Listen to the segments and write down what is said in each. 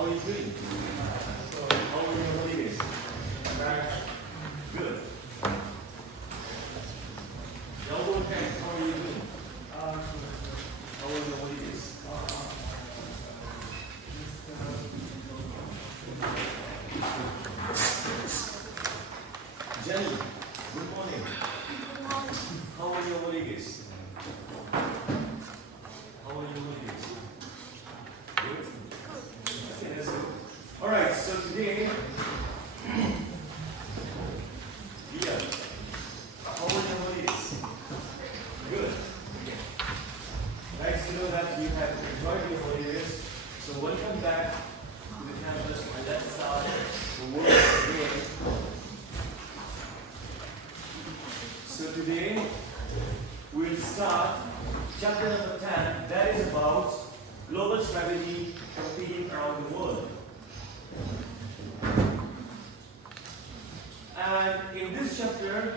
How are you doing? How are your holidays? Good. Elbow hands, how are you doing? How are your holidays? Jenny, good morning. How are your holidays? How are your holidays? Good? Okay, that's good. Alright, so today, yeah. How are your holidays? Good. Nice to know that you have enjoyed your holidays. So welcome back to the campus and let's start the work again. So today we'll start chapter number 10, that is about global strategy competing around the world. And in this chapter,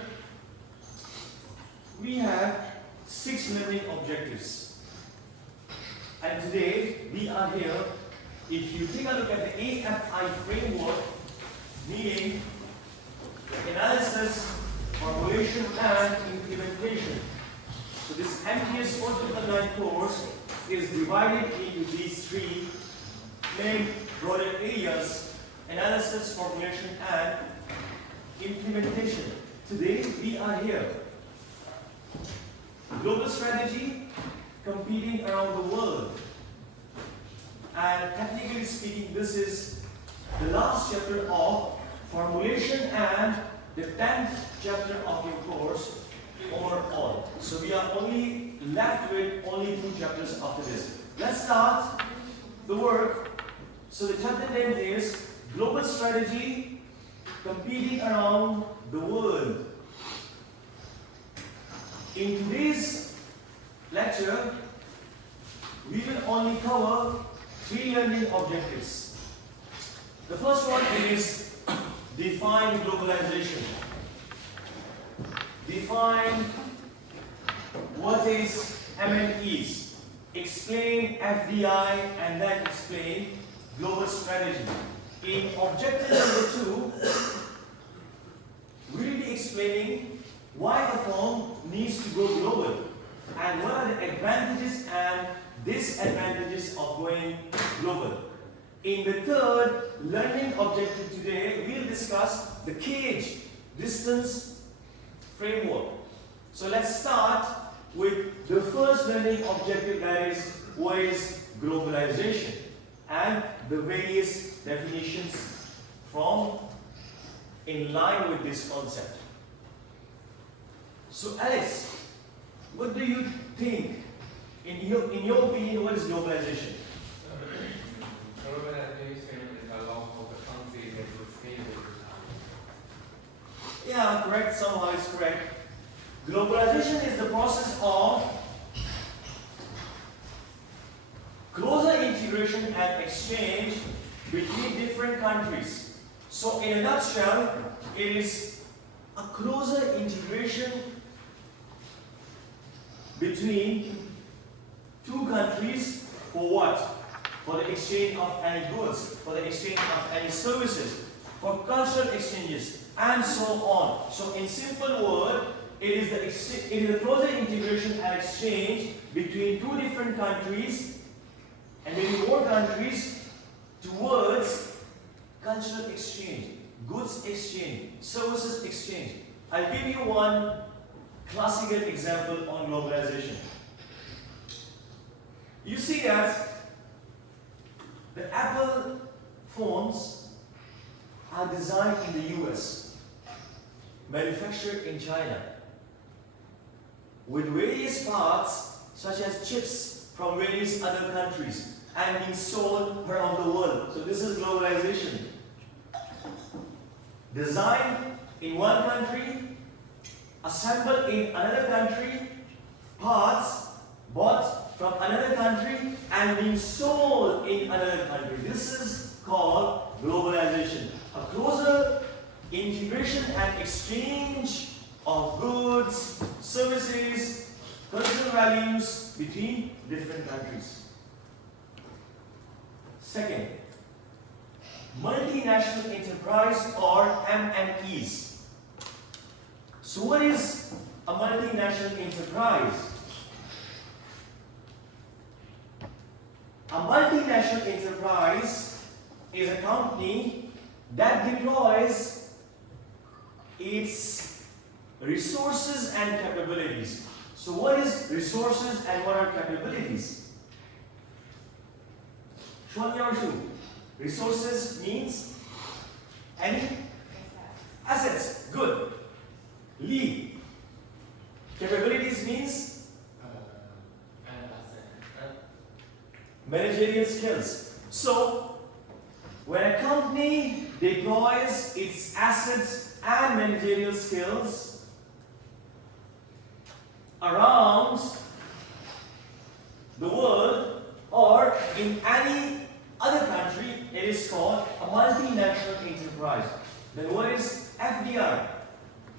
we have 6 learning objectives. And today, we are here, if you take a look at the AFI framework, meaning analysis, formulation, and implementation. So this MGS4999 course is divided into these 3 main broader areas: analysis, formulation, and implementation. Today we are here. Global strategy, competing around the world. And technically speaking, this is the last chapter of formulation and the 10th chapter of your course overall. So we are only left with only 2 chapters after this. Let's start the work. So the chapter name is Global Strategy, Competing Around the World. In today's lecture, we will only cover 3 learning objectives. The first one is define globalization. Define what is MNEs. Explain FDI and then explain global strategy. In objective number 2, we will be explaining why a firm needs to go global and what are the advantages and disadvantages of going global. In the third learning objective today, we will discuss the cage distance framework. So let's start with the first learning objective, that is what is globalization and the various definitions from in line with this concept. So Alex, what do you think? In your opinion, what is globalization? Globalization is a law of the country that is stable. Yeah, correct. Somehow it's correct. Globalization is the process of closer integration and exchange between different countries. So in a nutshell, it is a closer integration between 2 countries for what? For the exchange of any goods, for the exchange of any services, for cultural exchanges, and so on. So in simple word, it is the closer integration and exchange between 2 different countries and maybe more countries towards cultural exchange, goods exchange, services exchange. I'll give you one classical example on globalization. You see that the Apple phones are designed in the US, manufactured in China, with various parts such as chips from various other countries and being sold around the world. So this is globalization. Designed in one country, assembled in another country, parts bought from another country and being sold in another country. This is called globalization. A closer integration and exchange of goods, services, cultural values between different countries. Second, multinational enterprise or MNEs. So what is a multinational enterprise? A multinational enterprise is a company that deploys its resources and capabilities. So what is resources and what are capabilities? Resources means any assets. Good. Lead. Capabilities means managerial skills. So when a company deploys its assets and managerial skills around the world or in any other country, it is called a multinational enterprise. Then what is FDI?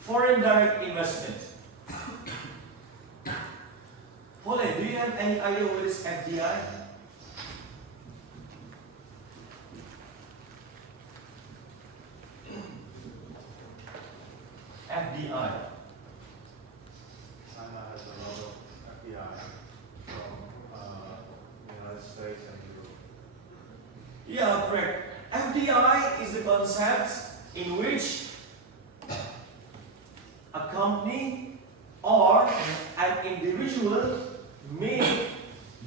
Foreign direct investment. Pauline, do you have any idea what is FDI? FDI. China has a lot of FDI from United States and Europe. Yeah, correct. FDI is the concept in which a company or an individual make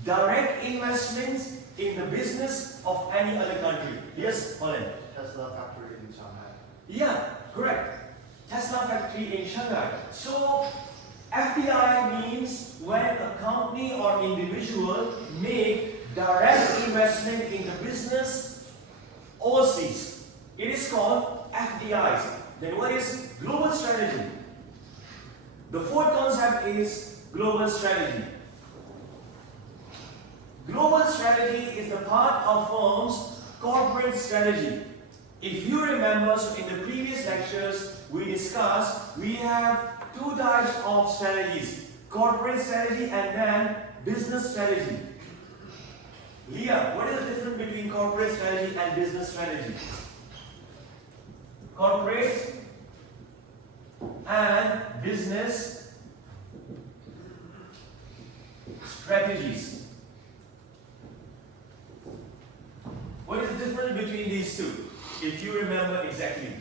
direct investments in the business of any other country. Yes, Holland. Tesla factory in Shanghai. Yeah, correct. Tesla factory in Shanghai. So FDI means when a company or individual make direct investment in the business overseas. It is called FDIs. Then what is global strategy? The fourth concept is global strategy. Global strategy is the part of firm's corporate strategy. If you remember, so in the previous lectures we discussed, we have two types of strategies, corporate strategy and then business strategy. Leah, what is the difference between corporate strategy and business strategy? Corporate and business strategies. What is the difference between these two? If you remember exactly.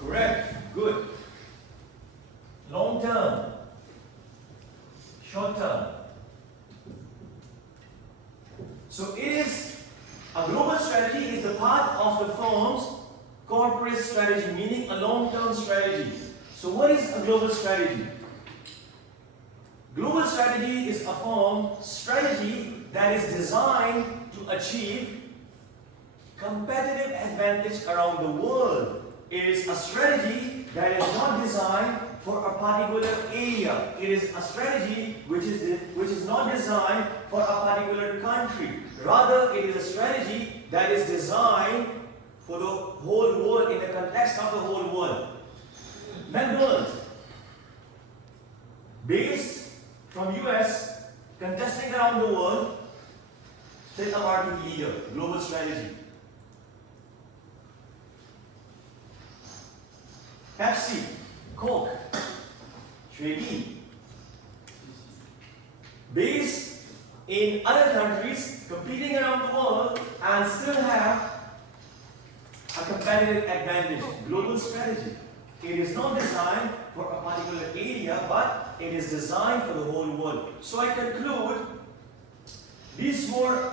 Correct. Good. Long term. Short term. So it is a global strategy is the part of the firm's corporate strategy, meaning a long-term strategy. So what is a global strategy? Global strategy is a firm strategy that is designed to achieve competitive advantage around the world. It is a strategy that is not designed for a particular area. It is a strategy which is not designed for a particular country. Rather, it is a strategy that is designed for the whole world, in the context of the whole world. McDonald's, based from US, contesting around the world, set a market leader, global strategy. Pepsi, Coke, Schweppes, based in other countries, competing around the world and still have a competitive advantage, global strategy. It is not designed for a particular area, but it is designed for the whole world. So I conclude these four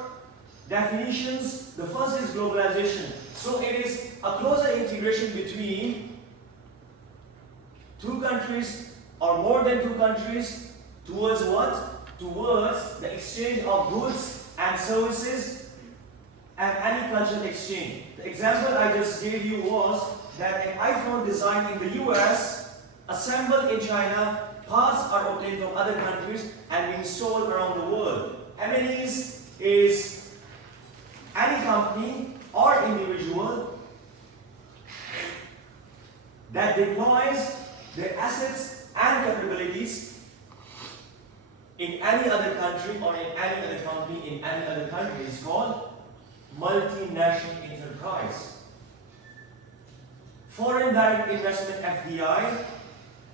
definitions. The first is globalization. So it is a closer integration between two countries or more than two countries towards what? Towards the exchange of goods and services and any cultural exchange. The example I just gave you was that an iPhone designed in the US, assembled in China, parts are obtained from other countries and being sold around the world. M&Es is any company or individual that deploys their assets and capabilities in any other country or in any other company in any other country. multinational enterprise. Foreign direct investment FDI,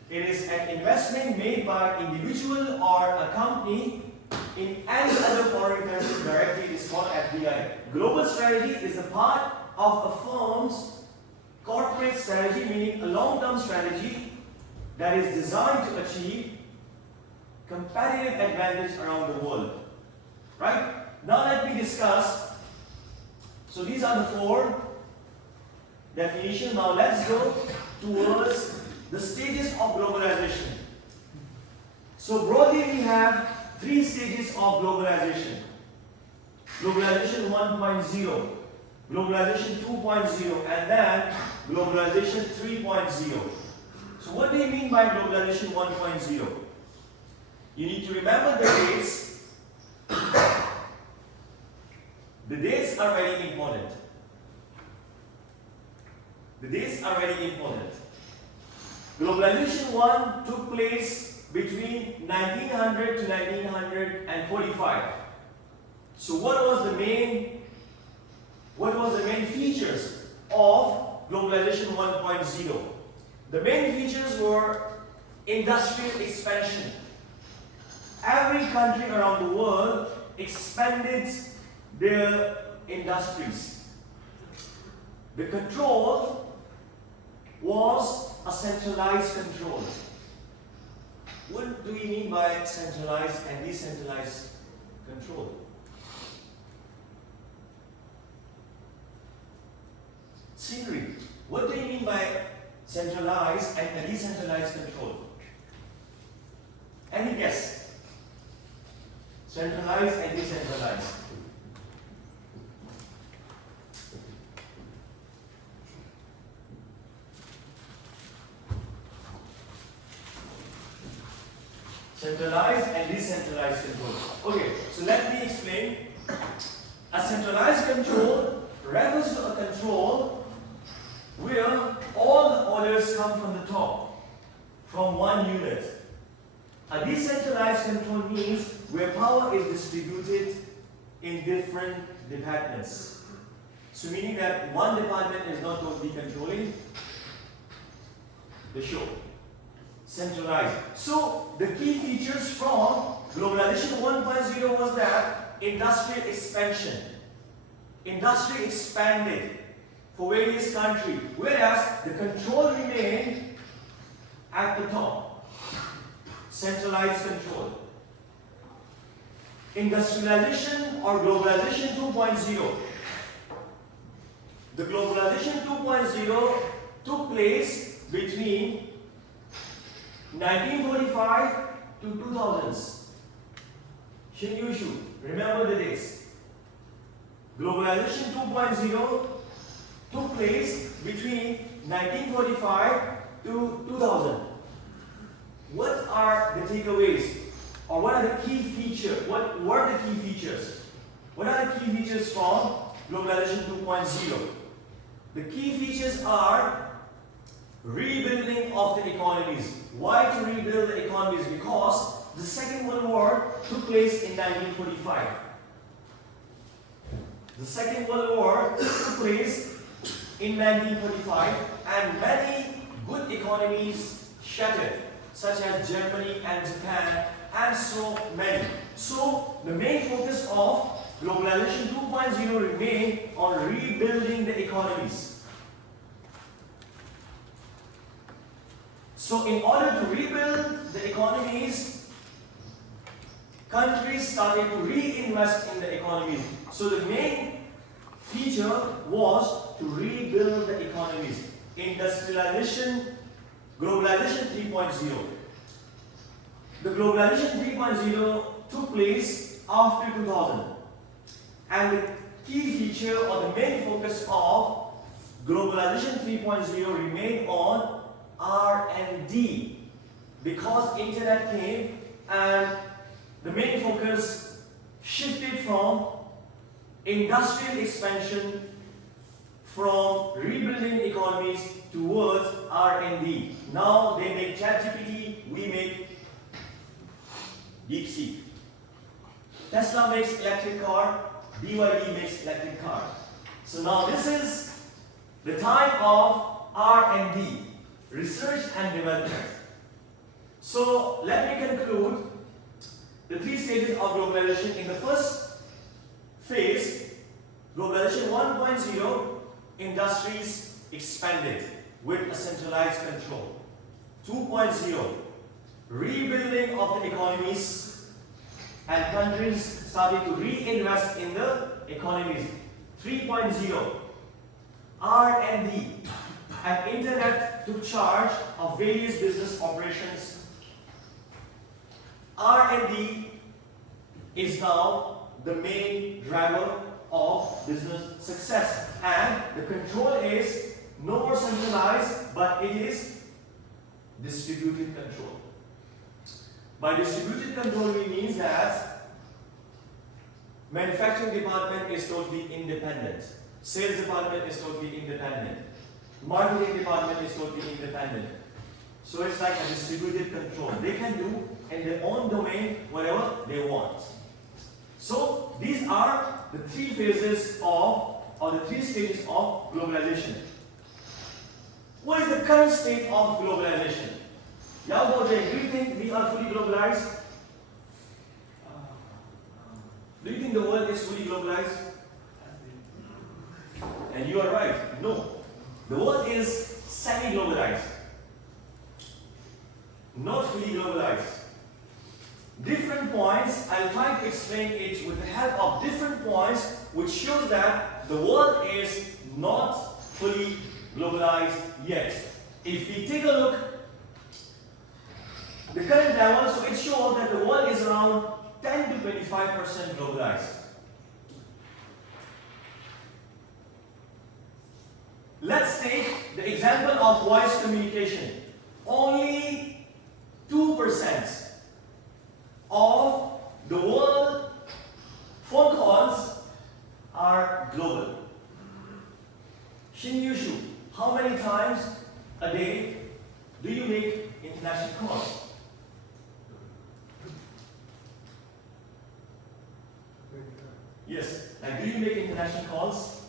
it is an investment made by individual or a company in any other foreign country directly. It is called FDI. Global strategy is a part of a firm's corporate strategy, meaning a long-term strategy that is designed to achieve competitive advantage around the world. Right? Now let me discuss. So these are the four definitions. Now let's go towards the stages of globalization. So broadly we have three stages of globalization. Globalization 1.0, globalization 2.0, and then globalization 3.0. So what do you mean by globalization 1.0? You need to remember the dates. The dates are very important. The dates are very important. Globalization 1 took place between 1900 to 1945. So what was the main features of globalization 1.0? The main features were industrial expansion. Every country around the world expanded their industries. The control was a centralized control. What do we mean by centralized and decentralized control? Scenery. What do you mean by centralized and decentralized control? Any guess? Centralized and decentralized. Centralized and decentralized control. Okay, so let me explain. A centralized control refers to a control where all the orders come from the top, from one unit. A decentralized control means where power is distributed in different departments. So meaning that one department is not totally controlling the show. Centralized. So the key features from globalization 1.0 was that industrial expansion. Industry expanded for various countries, whereas the control remained at the top. Centralized control. Industrialization or globalization 2.0. The globalization 2.0 took place between 1945 to 2000s. Shin Yushu, remember the dates. Globalization 2.0 took place between 1945 to 2000. What are the takeaways? Or what are the key features? What were the key features? What are the key features from globalization 2.0? The key features are rebuilding of the economies. Why to rebuild the economies? Because the Second World War took place in 1945. The Second World War took place in 1945 and many good economies shattered, such as Germany and Japan and so many. So the main focus of globalization 2.0 remained on rebuilding the economies. So in order to rebuild the economies, countries started to reinvest in the economies. So the main feature was to rebuild the economies. Industrialization, globalization 3.0. The globalization 3.0 took place after 2000. And the key feature or the main focus of globalization 3.0 remained on R&D, because internet came and the main focus shifted from industrial expansion, from rebuilding economies towards R&D. Now they make ChatGPT, we make DeepSeek. Tesla makes electric car, BYD makes electric car. So now this is the time of R&D, research and development. So let me conclude the three stages of globalization. In the first phase, globalization 1.0, industries expanded with a centralized control. 2.0, rebuilding of the economies and countries started to reinvest in the economies. 3.0, R&D and internet took charge of various business operations. R&D is now the main driver of business success, and the control is no more centralized, but it is distributed control. By distributed control, we mean that manufacturing department is totally independent, sales department is totally independent, marketing department is totally independent. So it's like a distributed control. They can do in their own domain whatever they want. So these are the three phases of, or the three stages of globalization. What is the current state of globalization? Yao Jay, do you think we are fully globalized? Do you think the world is fully globalized? And you are right. No. The world is semi-globalized. Not fully globalized. Different points, I'll try to explain it with the help of different points which shows that the world is not fully globalized yet. If we take a look, the current level, so it shows that the world is around 10 to 25% globalized. Let's take the example of voice communication. Only 2% of the world phone calls are global. Shin Yushu, how many times a day do you make international calls? Yes. Like, do you make international calls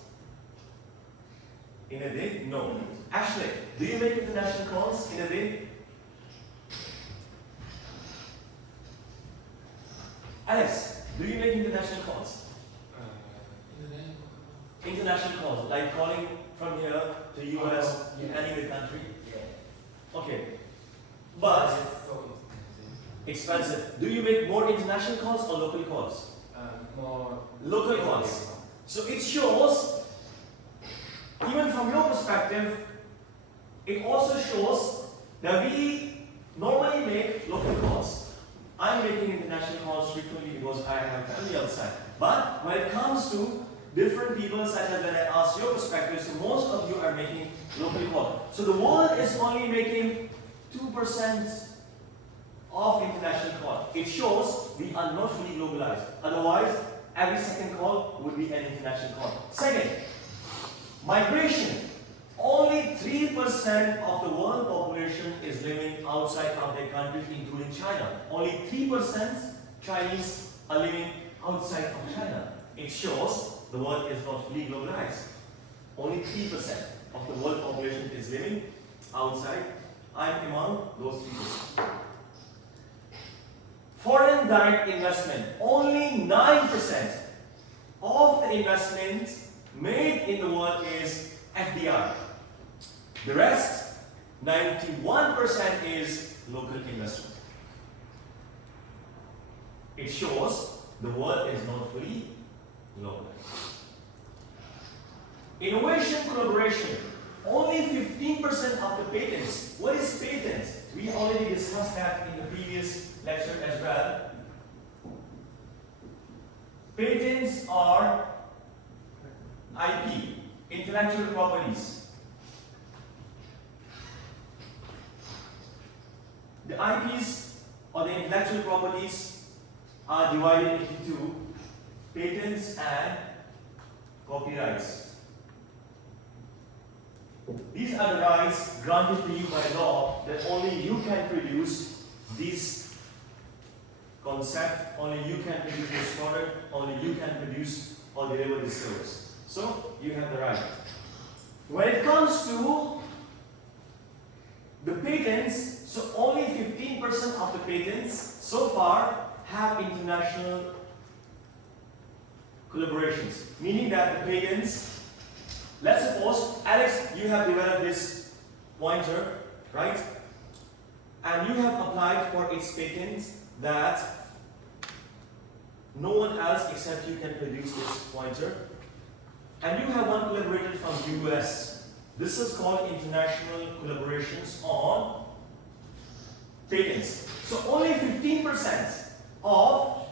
in a day? No. Ashley, do you make international calls in a day? Alex, do you make international calls? International calls, like calling from here to US, any other country? Okay. But expensive. Do you make more international calls or local calls? More local calls. So it shows, even from your perspective, it also shows that we normally make local calls. I'm making international calls frequently because I have family outside. But when it comes to different people, such as when I ask your perspective, so most of you are making local calls. So the world is only making 2% of international call. It shows we are not fully globalized. Otherwise, every second call would be an international call. Second, migration. Only 3% of the world population is living outside of their countries, including China. Only 3% Chinese are living outside of China. It shows the world is not fully globalized. Only 3% of the world population is living outside. I'm among those 3%. Foreign direct investment. Only 9% of the investment made in the world is FDI. The rest, 91% is local investment. It shows the world is not fully globalized. Innovation collaboration. Only 15% of the patents. What is patent? We already discussed that in the previous lecture as well. Patents are IP, intellectual properties. The IPs or the intellectual properties are divided into two: patents and copyrights. These are the rights granted to you by law that only you can produce this concept, only you can produce this product, only you can produce or deliver this service. So you have the right. When it comes to the patents, so only 15% of the patents so far have international collaborations, meaning that the patents, let's suppose, Alex, you have developed this pointer, right? And you have applied for its patent that no one else except you can produce this pointer. And you have one collaborator from US. This is called international collaborations on patents. So only 15% of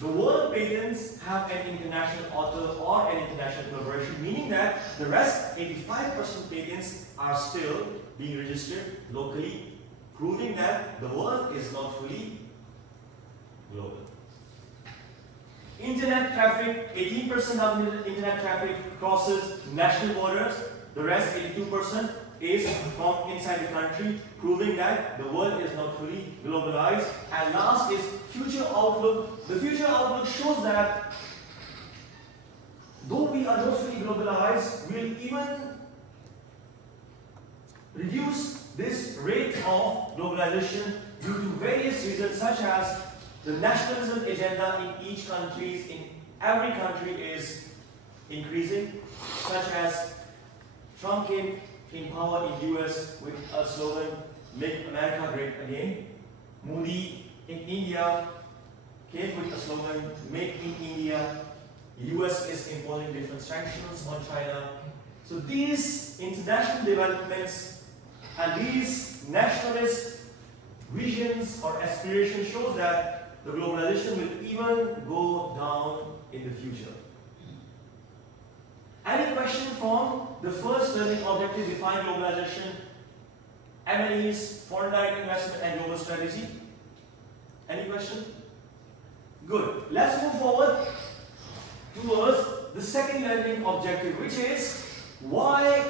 the world patents have an international author or an international collaboration, meaning that the rest, 85% patents, are still being registered locally, proving that the world is not fully global. Internet traffic, 18% of internet traffic crosses national borders, the rest, 82%, is from inside the country, proving that the world is not fully globalized. And last is future outlook. The future outlook shows that though we are not fully globalized, we will even reduce this rate of globalization due to various reasons, such as the nationalism agenda in each country, in every country, is increasing, such as Trump came in power in US with a slogan, "Make America Great Again." Modi in India came with a slogan, "Make in India." US is imposing different sanctions on China. So these international developments and these nationalist visions or aspirations shows that the globalization will even go down in the future. Any question from the first learning objective, define globalization, MNEs, foreign direct investment and global strategy? Any question? Good. Let's move forward towards the second learning objective, which is why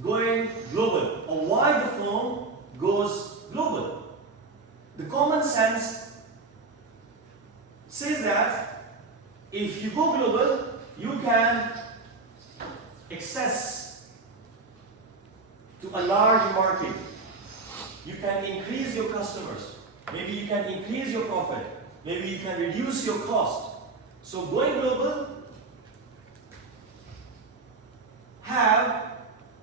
going global, or why the firm goes global. The common sense says that if you go global, you can access to a large market. You can increase your customers. Maybe you can increase your profit. Maybe you can reduce your cost. So going global have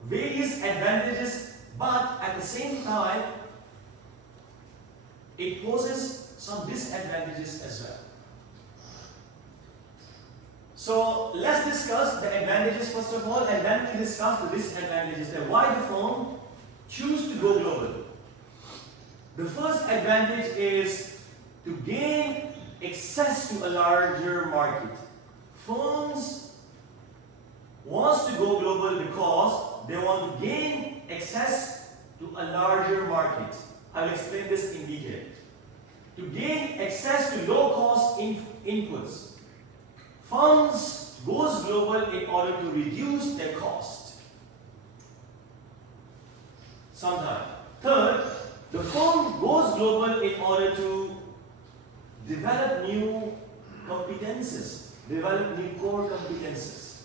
various advantages, but at the same time it poses some disadvantages as well. So let's discuss the advantages first of all, and then we discuss the disadvantages, and why the firm choose to go global. The first advantage is to gain access to a larger market. Firms want to go global because they want to gain access to a larger market. I will explain this in detail. To gain access to low-cost inputs. Firms goes global in order to reduce their cost. Sometimes. Third, the firm goes global in order to develop new competences, develop new core competences.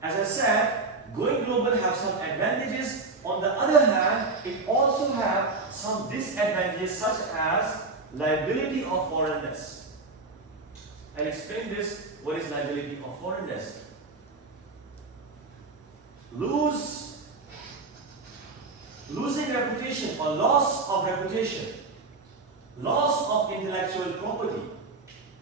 As I said, going global has some advantages. On the other hand, it also has some disadvantages, such as liability of foreignness. I'll explain this. What is liability of foreignness? Losing reputation or loss of reputation, loss of intellectual property.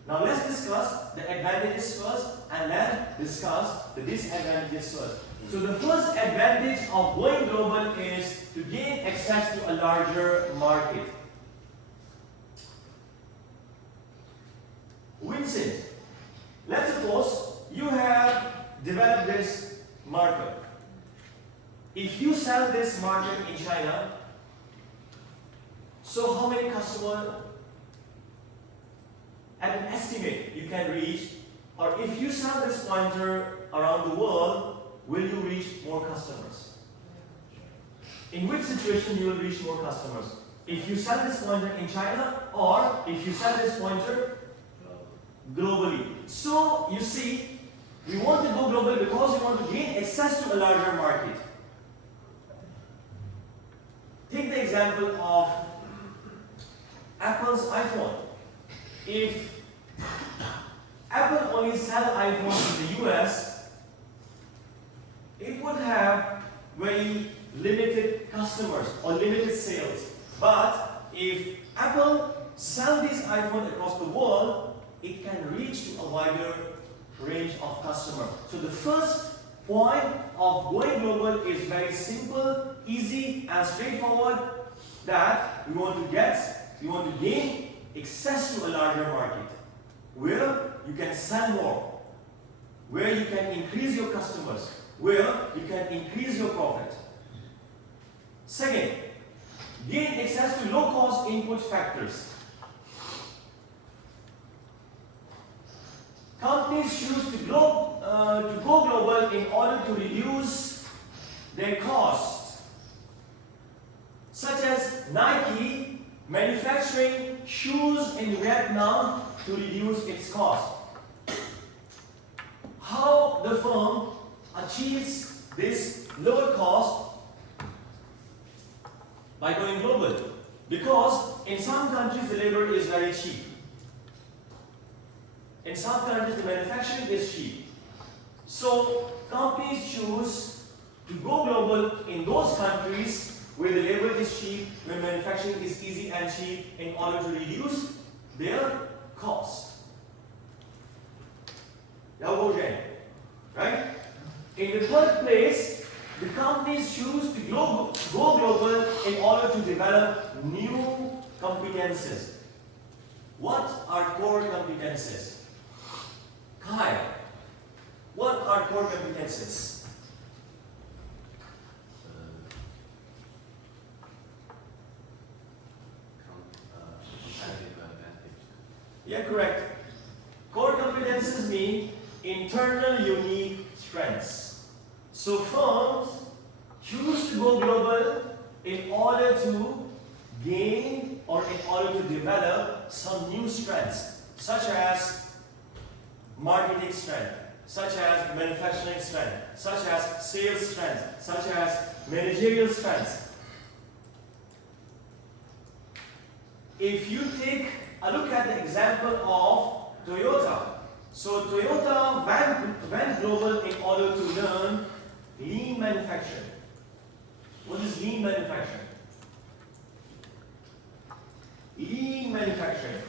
Now let's discuss the advantages first and then discuss the disadvantages first. So the first advantage of going global is to gain access to a larger market. Vincent, let's suppose you have developed this marker. If you sell this marker in China, so how many customers at an estimate you can reach? Or if you sell this pointer around the world, will you reach more customers? In which situation you will reach more customers? If you sell this pointer in China, or if you sell this pointer globally. So you see, we want to go global because we want to gain access to a larger market. Take the example of Apple's iPhone. If Apple only sell iPhones in the US, it would have very limited customers or limited sales. But if Apple sell these iPhones across the world, it can reach to a wider range of customers. So the first point of going global is very simple, easy and straightforward, that we want to gain access to a larger market where you can sell more, where you can increase your customers, where you can increase your profit. Second, gain access to low-cost input factors. Companies choose to go global in order to reduce their costs, such as Nike manufacturing shoes in Vietnam to reduce its cost. How the firm achieves this lower cost? By going global. Because in some countries the labor is very cheap. In some countries the manufacturing is cheap. So companies choose to go global in those countries where the labor is cheap, where manufacturing is easy and cheap, in order to reduce their cost. Right? In the third place, the companies choose to go global in order to develop new competences. What are core competences? Kai, what are core competences? Competitive advantage. Yeah, correct. Core competences mean internal unique strengths. So firms choose to go global in order to gain or in order to develop some new strengths, such as marketing strength, such as manufacturing strength, such as sales strength, such as managerial strengths. If you take a look at the example of Toyota. So Toyota went global in order to learn lean manufacturing. What is lean manufacturing? Lean manufacturing.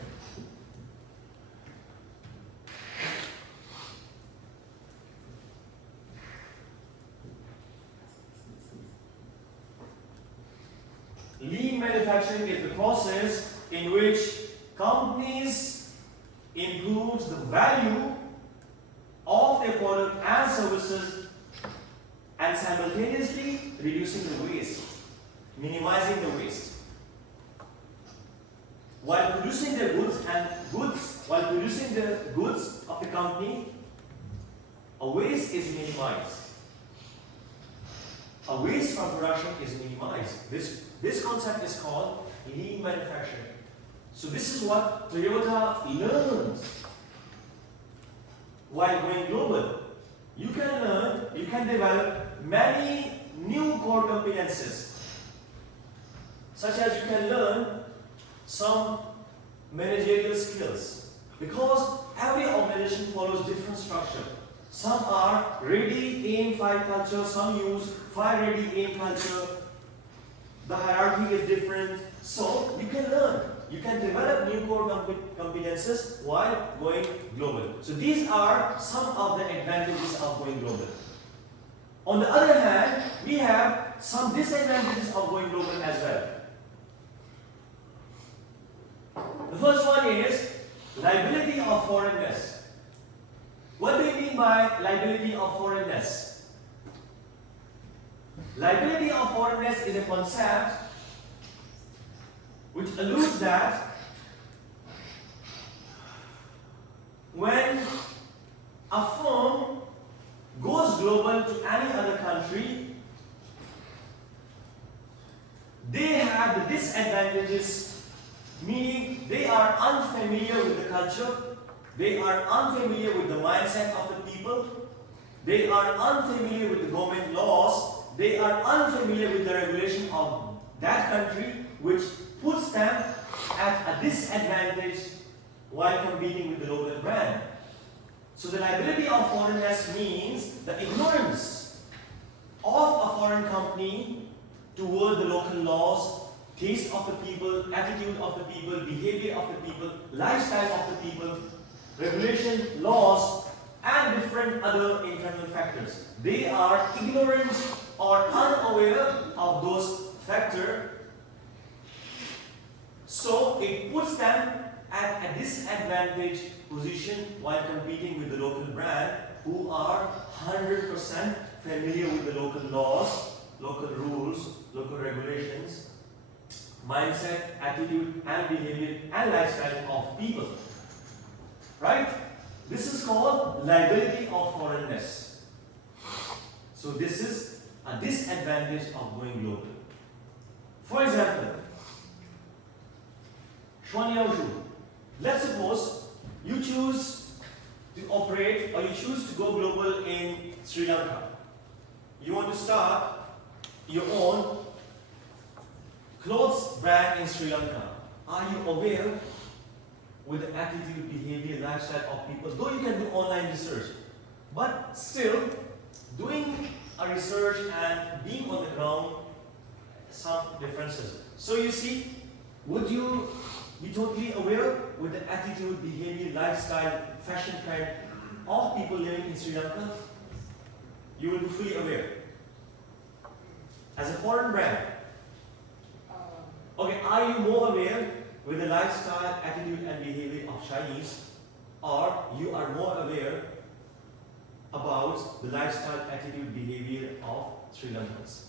Lean manufacturing is the process in which companies improve the value of their product and services and simultaneously reducing the waste, minimizing the waste. While producing the goods of the company, a waste is minimized. A waste from production is minimized. This concept is called lean manufacturing. So this is what Toyota learned while going global. You can develop many new core competences, such as you can learn some managerial skills, because every organization follows different structure. Some are ready, aim, fight culture, some use fire, ready, aim culture. The hierarchy is different. So you can learn, you can develop new core competences while going global. So these are some of the advantages of going global. On the other hand, we have some disadvantages of going global as well. The first one is liability of foreignness. What do you mean by liability of foreignness? Liability of foreignness is a concept which alludes that when a firm goes global to any other country, they have the disadvantages, meaning they are unfamiliar with the culture, They are unfamiliar with the mindset of the people. They are unfamiliar with the government laws. They are unfamiliar with the regulation of that country, which puts them at a disadvantage while competing with the local brand. So the liability of foreignness means the ignorance of a foreign company toward the local laws, taste of the people, attitude of the people, behavior of the people, lifestyle of the people, regulation, laws, and different other internal factors. They are ignorant or unaware of those factors. So it puts them at a disadvantaged position while competing with the local brand who are 100% familiar with the local laws, local rules, local regulations, mindset, attitude, and behavior and lifestyle of people. Right? This is called liability of foreignness. So this is a disadvantage of going global. For example, let's suppose you choose to operate or you choose to go global in Sri Lanka. You want to start your own clothes brand in Sri Lanka. Are you aware with the attitude, behavior, lifestyle of people? Though you can do online research, but still doing a research and being on the ground, some differences. So you see, would you be totally aware with the attitude, behavior, lifestyle, fashion trend of people living in Sri Lanka? You will be fully aware. As a foreign brand, okay, are you more aware with the lifestyle, attitude, and behavior of Chinese, or you are more aware about the lifestyle, attitude, behavior of Sri Lankans?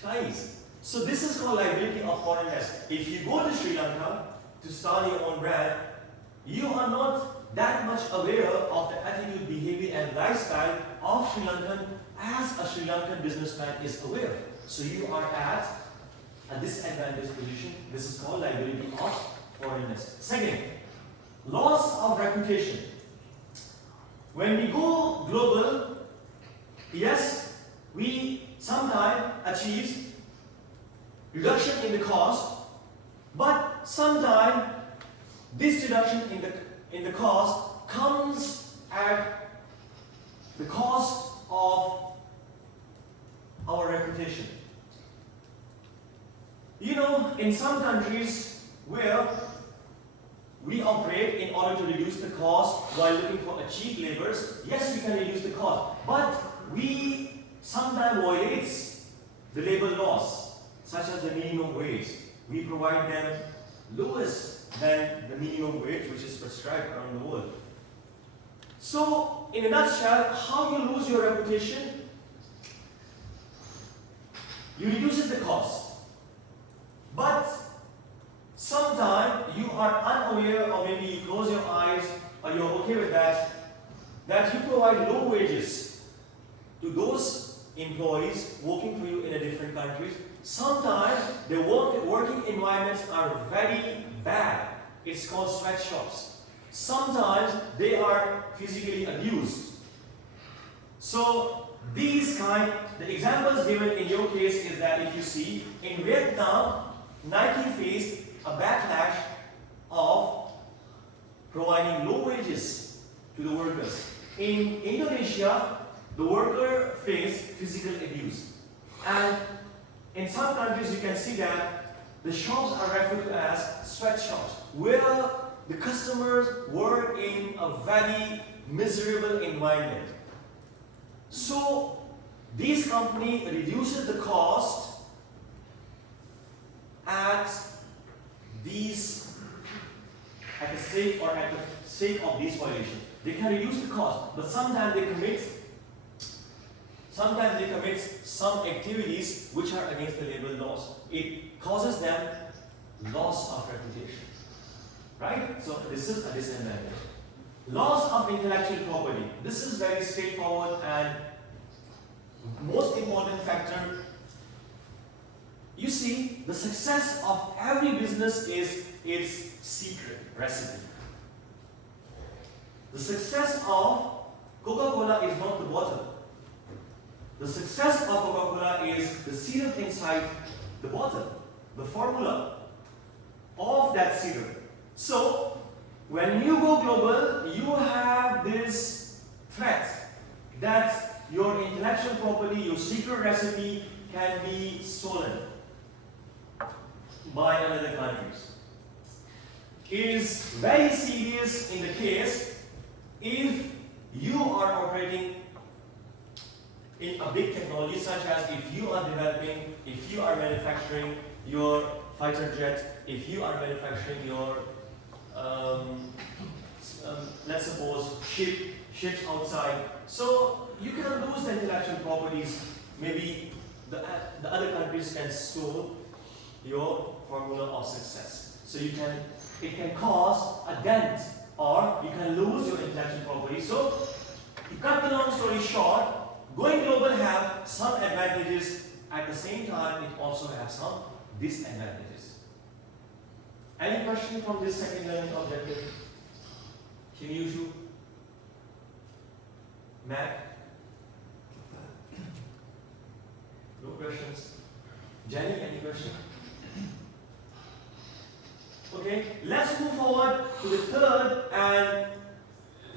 Chinese. So this is called liability of foreigners. If you go to Sri Lanka to start your own brand, you are not that much aware of the attitude, behavior, and lifestyle of Sri Lankan as a Sri Lankan businessman is aware. So you are at a disadvantaged position. This is called liability of foreigners. Second, loss of reputation. When we go global, yes, we sometimes achieve reduction in the cost, but sometimes this reduction in the cost comes at the cost of our reputation. You know, in some countries where we operate in order to reduce the cost while looking for a cheap laborers, yes, we can reduce the cost, but we sometimes violate the labor laws, such as the minimum wage. We provide them lowest than the minimum wage which is prescribed around the world. So, in a nutshell, how you lose your reputation? You reduce the cost. But sometimes you are unaware, or maybe you close your eyes, or you're okay with that you provide low wages to those employees working for you in a different countries. Sometimes the working environments are very bad. It's called sweatshops. Sometimes they are physically abused. So these kind, the examples given in your case is that if you see in Vietnam, Nike faced a backlash of providing low wages to the workers. In Indonesia, the worker faced physical abuse. And in some countries, you can see that the shops are referred to as sweatshops, where the customers work in a very miserable environment. So, these companies reduces the cost at the sake of these violations. They can reduce the cost, but sometimes they commit some activities which are against the labor laws. It causes them loss of reputation. Right? So this is a disadvantage. Loss of intellectual property. This is very straightforward and most important factor. You see, the success of every business is its secret recipe. The success of Coca-Cola is not the bottle. The success of Coca-Cola is the syrup inside the bottle, the formula of that syrup. So, when you go global, you have this threat that your intellectual property, your secret recipe can be stolen by another countries. It is very serious in the case if you are operating in a big technology, such as if you are developing, if you are manufacturing your fighter jet, if you are manufacturing your let's suppose ships outside. So you can lose the intellectual properties. Maybe the other countries can steal your formula of success. So it can cause a dent, or you can lose your intellectual property. So to cut the long story short, going global have some advantages. At the same time, it also has some disadvantages. Any question from this second learning objective? Kinyushu? Matt? No questions? Jenny, any question? Okay, let's move forward to the third and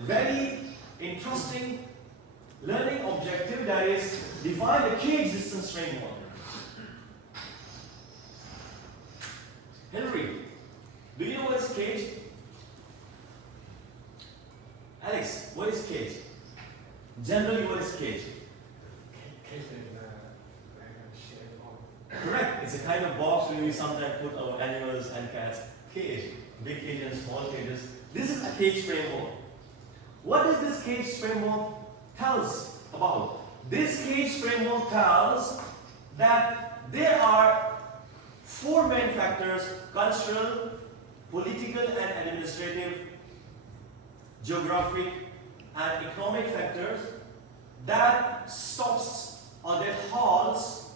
very interesting learning objective, that is define the key existence framework. Henry, do you know what is cage? Alex, what is cage? Generally, what is cage? Cage is like a shape of. Correct. It's a kind of box where we sometimes put our animals and cats. Cage, big cage and small cages. This is a cage framework. What does this cage framework tell us about? This cage framework tells that there are four main factors: cultural, political and administrative, geographic and economic factors that stops or that halts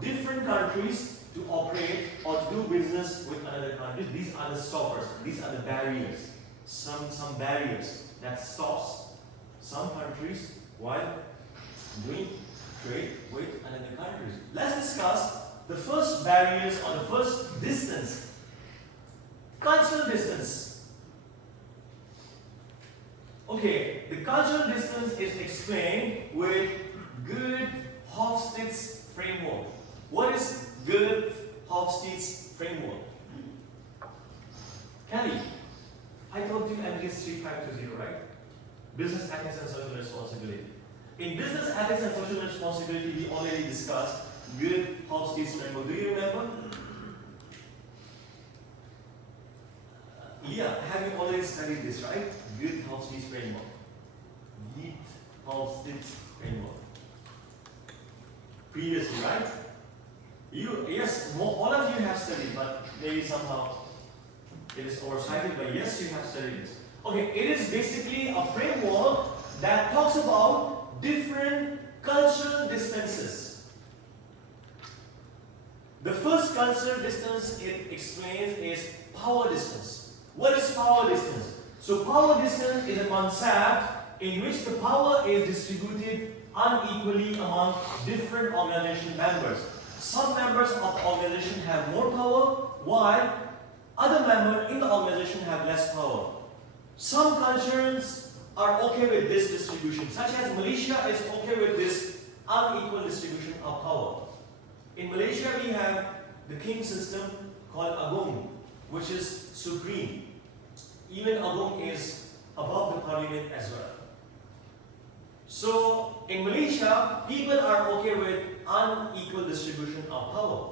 different countries to operate or to do business with another country. These are the stoppers, these are the barriers. Some barriers that stops some countries while doing trade with another countries. Let's discuss the first barriers or the first distance. Cultural distance. Okay, the cultural distance is explained with Good-Hofstede's framework. What is Good-Hofstede's framework? Kelly, I told you MGS4999, right? Business ethics and social responsibility. In business ethics and social responsibility, we already discussed Good-Hofstede's framework. Do you remember? Yeah, have you already studied this, right? Good-Hofstede's framework. Good-Hofstede's framework. Previously, right? Yes, all of you have studied, but maybe somehow it is oversighted, but yes, you have studied it. Okay, it is basically a framework that talks about different cultural distances. The first cultural distance it explains is power distance. What is power distance? So power distance is a concept in which the power is distributed unequally among different organization members. Some members of the organization have more power, while other members in the organization have less power. Some cultures are okay with this distribution, such as Malaysia is okay with this unequal distribution of power. In Malaysia, we have the king system called Agong, which is supreme. Even Agong is above the parliament as well. So, in Malaysia, people are okay with unequal distribution of power.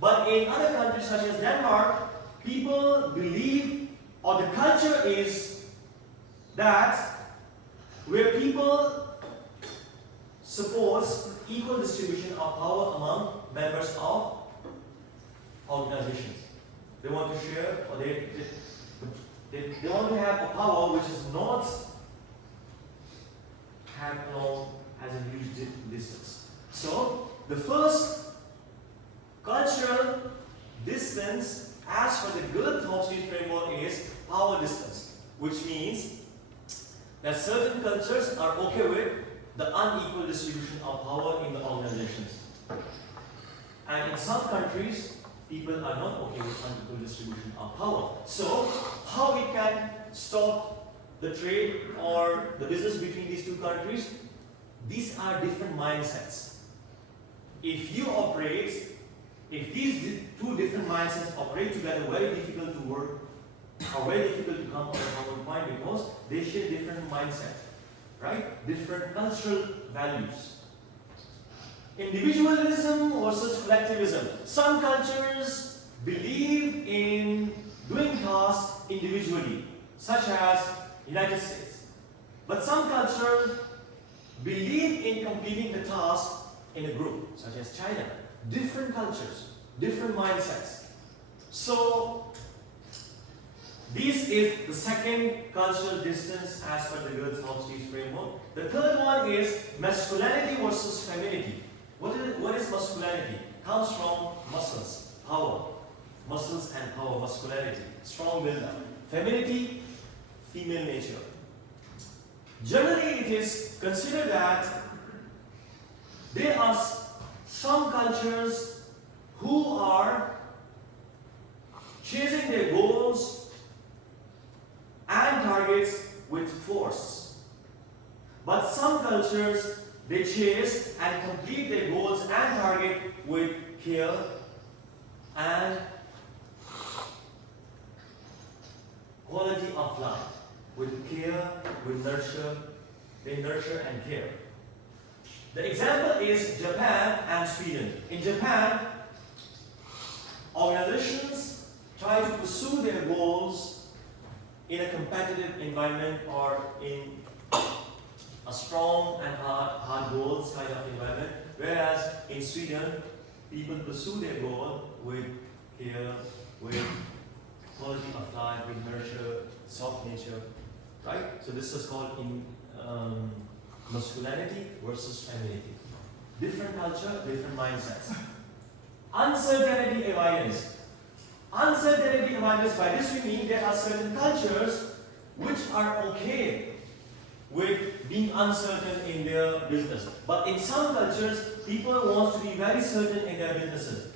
But in other countries such as Denmark, people believe, or the culture is that where people suppose equal distribution of power among members of organizations. They want to share, or they want to have a power which is not have along as a huge distance. So the first cultural distance as for the Good-Hofstede framework is power distance. which means that certain cultures are okay with the unequal distribution of power in the organizations. And in some countries, people are not okay with unequal distribution of power. So, how we can stop the trade or the business between these two countries? These are different mindsets. If these two different mindsets operate together, very difficult to work, or very difficult to come to a common point because they share different mindsets, right? Different cultural values. Individualism versus collectivism. Some cultures believe in doing tasks individually, such as United States. But some cultures believe in completing the task in a group, such as China. Different cultures, different mindsets. So, this is the second cultural distance as per the Girls' House Street framework. The third one is masculinity versus femininity. What is masculinity? Comes from muscles, power. Muscles and power, masculinity, strong build-up. Femininity, female nature. Generally, it is considered that there are some cultures who are chasing their goals and targets with force. But some cultures, they chase and complete their goals and target with care and quality of life. With care, with nurture, they nurture and care. The example is Japan and Sweden. In Japan, organizations try to pursue their goals in a competitive environment or in a strong and hard goals kind of environment, whereas in Sweden, people pursue their goal with care, with quality of life, with nurture, soft nature, right? So this is called in masculinity versus femininity. Different culture, different mindsets. Uncertainty avoidance. Uncertainty avoidance, by this we mean there are certain cultures which are okay with being uncertain in their business. But in some cultures, people want to be very certain in their businesses.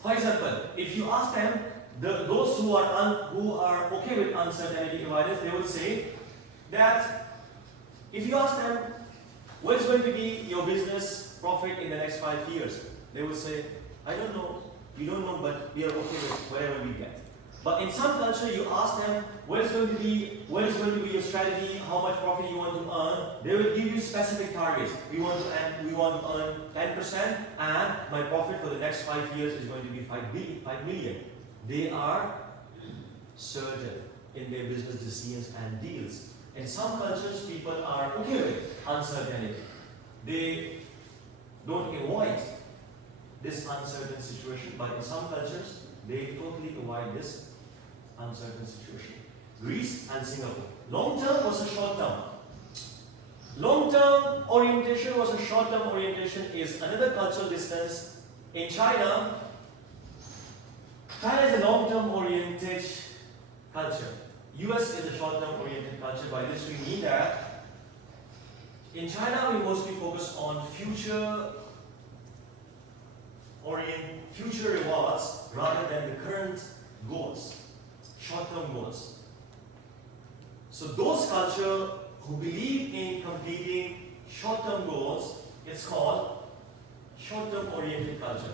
For example, if you ask them, those who are okay with uncertainty avoidance, they would say that if you ask them, what is going to be your business profit in the next 5 years? They will say, I don't know, you don't know, but we are okay with whatever we get. But in some culture, you ask them, what is going to be your strategy, how much profit you want to earn? They will give you specific targets. We want to earn 10%, and my profit for the next 5 years is going to be 5 million. They are certain in their business decisions and deals. In some cultures, people are okay with uncertainty. They don't avoid this uncertain situation, but in some cultures, they totally avoid this uncertain situation. Greece and Singapore. Long-term versus short-term. Long-term orientation versus short-term orientation is another cultural distance. In China, China is a long-term oriented culture. US is a short-term oriented culture. By this we mean that in China we mostly focus on future rewards rather than the current goals, short-term goals. So those culture who believe in completing short-term goals, it's called short-term oriented culture.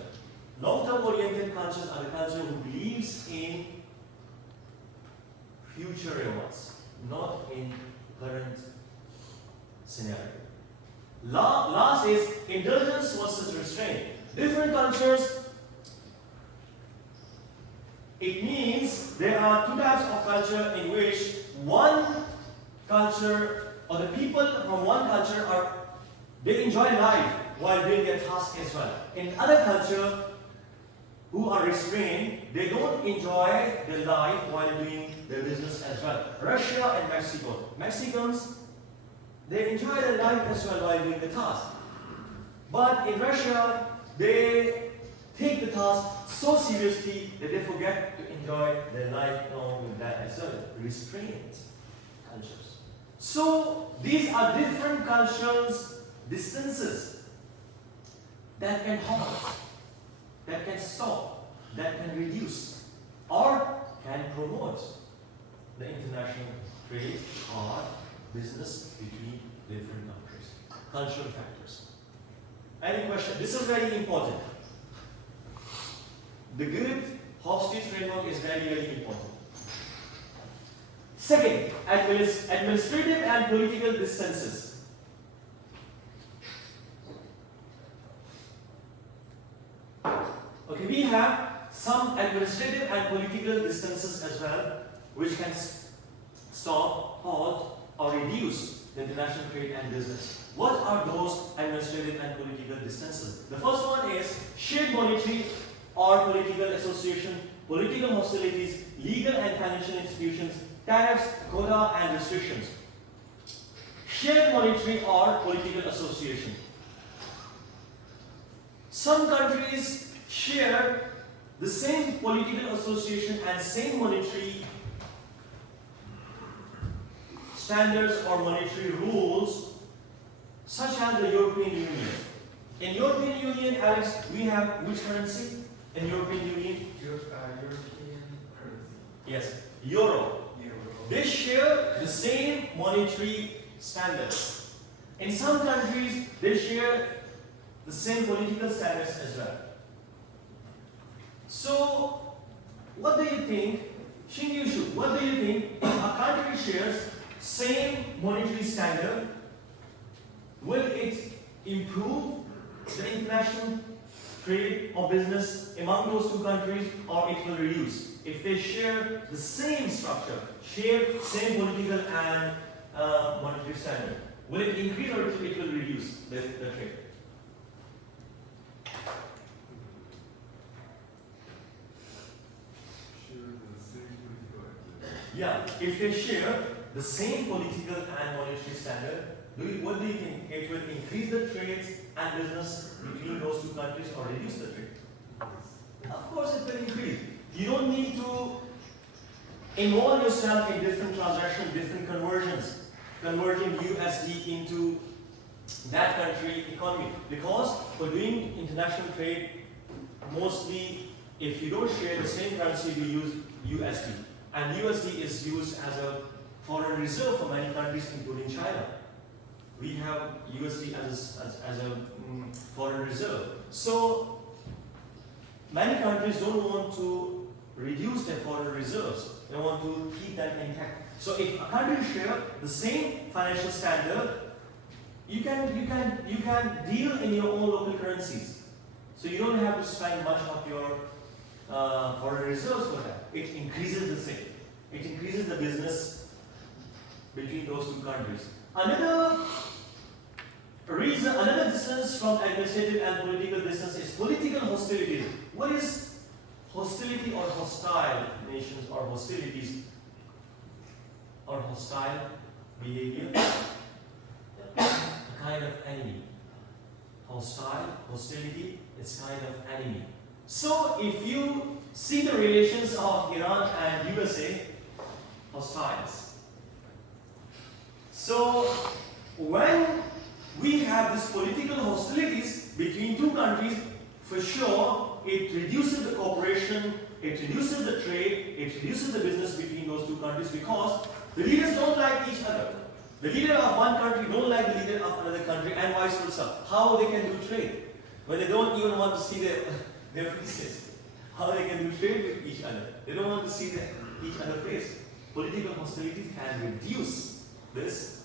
Long-term oriented cultures are the culture who believes in future rewards, not in current scenario. Last is indulgence versus restraint. Different cultures, it means there are two types of culture in which one culture or the people from one culture they enjoy life while doing their task as well. In other culture who are restrained, they don't enjoy their life while doing their business as well. Russia and Mexico. Mexicans, they enjoy their life as well while doing the task. But in Russia, they take the task so seriously that they forget to enjoy their life along with that as well. Restrained cultures. So these are different cultures, distances that can halt, that can stop, that can reduce, or can promote the international trade or business between different countries. Cultural factors. Any question? This is very important. The good Hofstede framework is very, very important. Second, administrative and political distances. Okay, we have some administrative and political distances as well, which can stop, halt, or reduce the international trade and business. What are those administrative and political distances? The first one is shared monetary or political association, political hostilities, legal and financial institutions, tariffs, quota, and restrictions. Shared monetary or political association. Some countries share the same political association and same monetary standards or monetary rules, such as the European Union. In European Union, Alex, we have which currency? In European Union? European currency. Yes, Euro. Euro. They share the same monetary standards. In some countries, they share the same political standards as well. So, what do you think, Shingyushu, what do you think if a country shares same monetary standard, will it improve the international trade or business among those two countries, or it will reduce? If they share the same structure, share same political and monetary standard, will it increase or it will reduce the trade? Yeah, if they share the same political and monetary standard, what do you think? It will increase the trade and business between those two countries or reduce the trade? Of course it will increase. You don't need to involve yourself in different transactions, different conversions, converting USD into that country economy. Because for doing international trade, mostly if you don't share the same currency, we use USD. And USD is used as a foreign reserve for many countries, including China. We have USD as a foreign reserve. So many countries don't want to reduce their foreign reserves. They want to keep them intact. So if a country share the same financial standard, you can deal in your own local currencies. So you don't have to spend much of your foreign reserves for that. It increases the same. It increases the business between those two countries. Another reason, another distance from administrative and political distance is political hostility. What is hostility or hostile nations or hostilities or hostile behavior? A kind of enemy. Hostile, hostility, it's kind of enemy. So if you see the relations of Iran and USA, hostiles. So when we have these political hostilities between two countries, for sure it reduces the cooperation, it reduces the trade, it reduces the business between those two countries, because the leaders don't like each other. The leader of one country don't like the leader of another country, and vice versa. How they can do trade when they don't even want to see their faces? How they can do trade with each other? They don't want to see each other's face. Political hostility can reduce this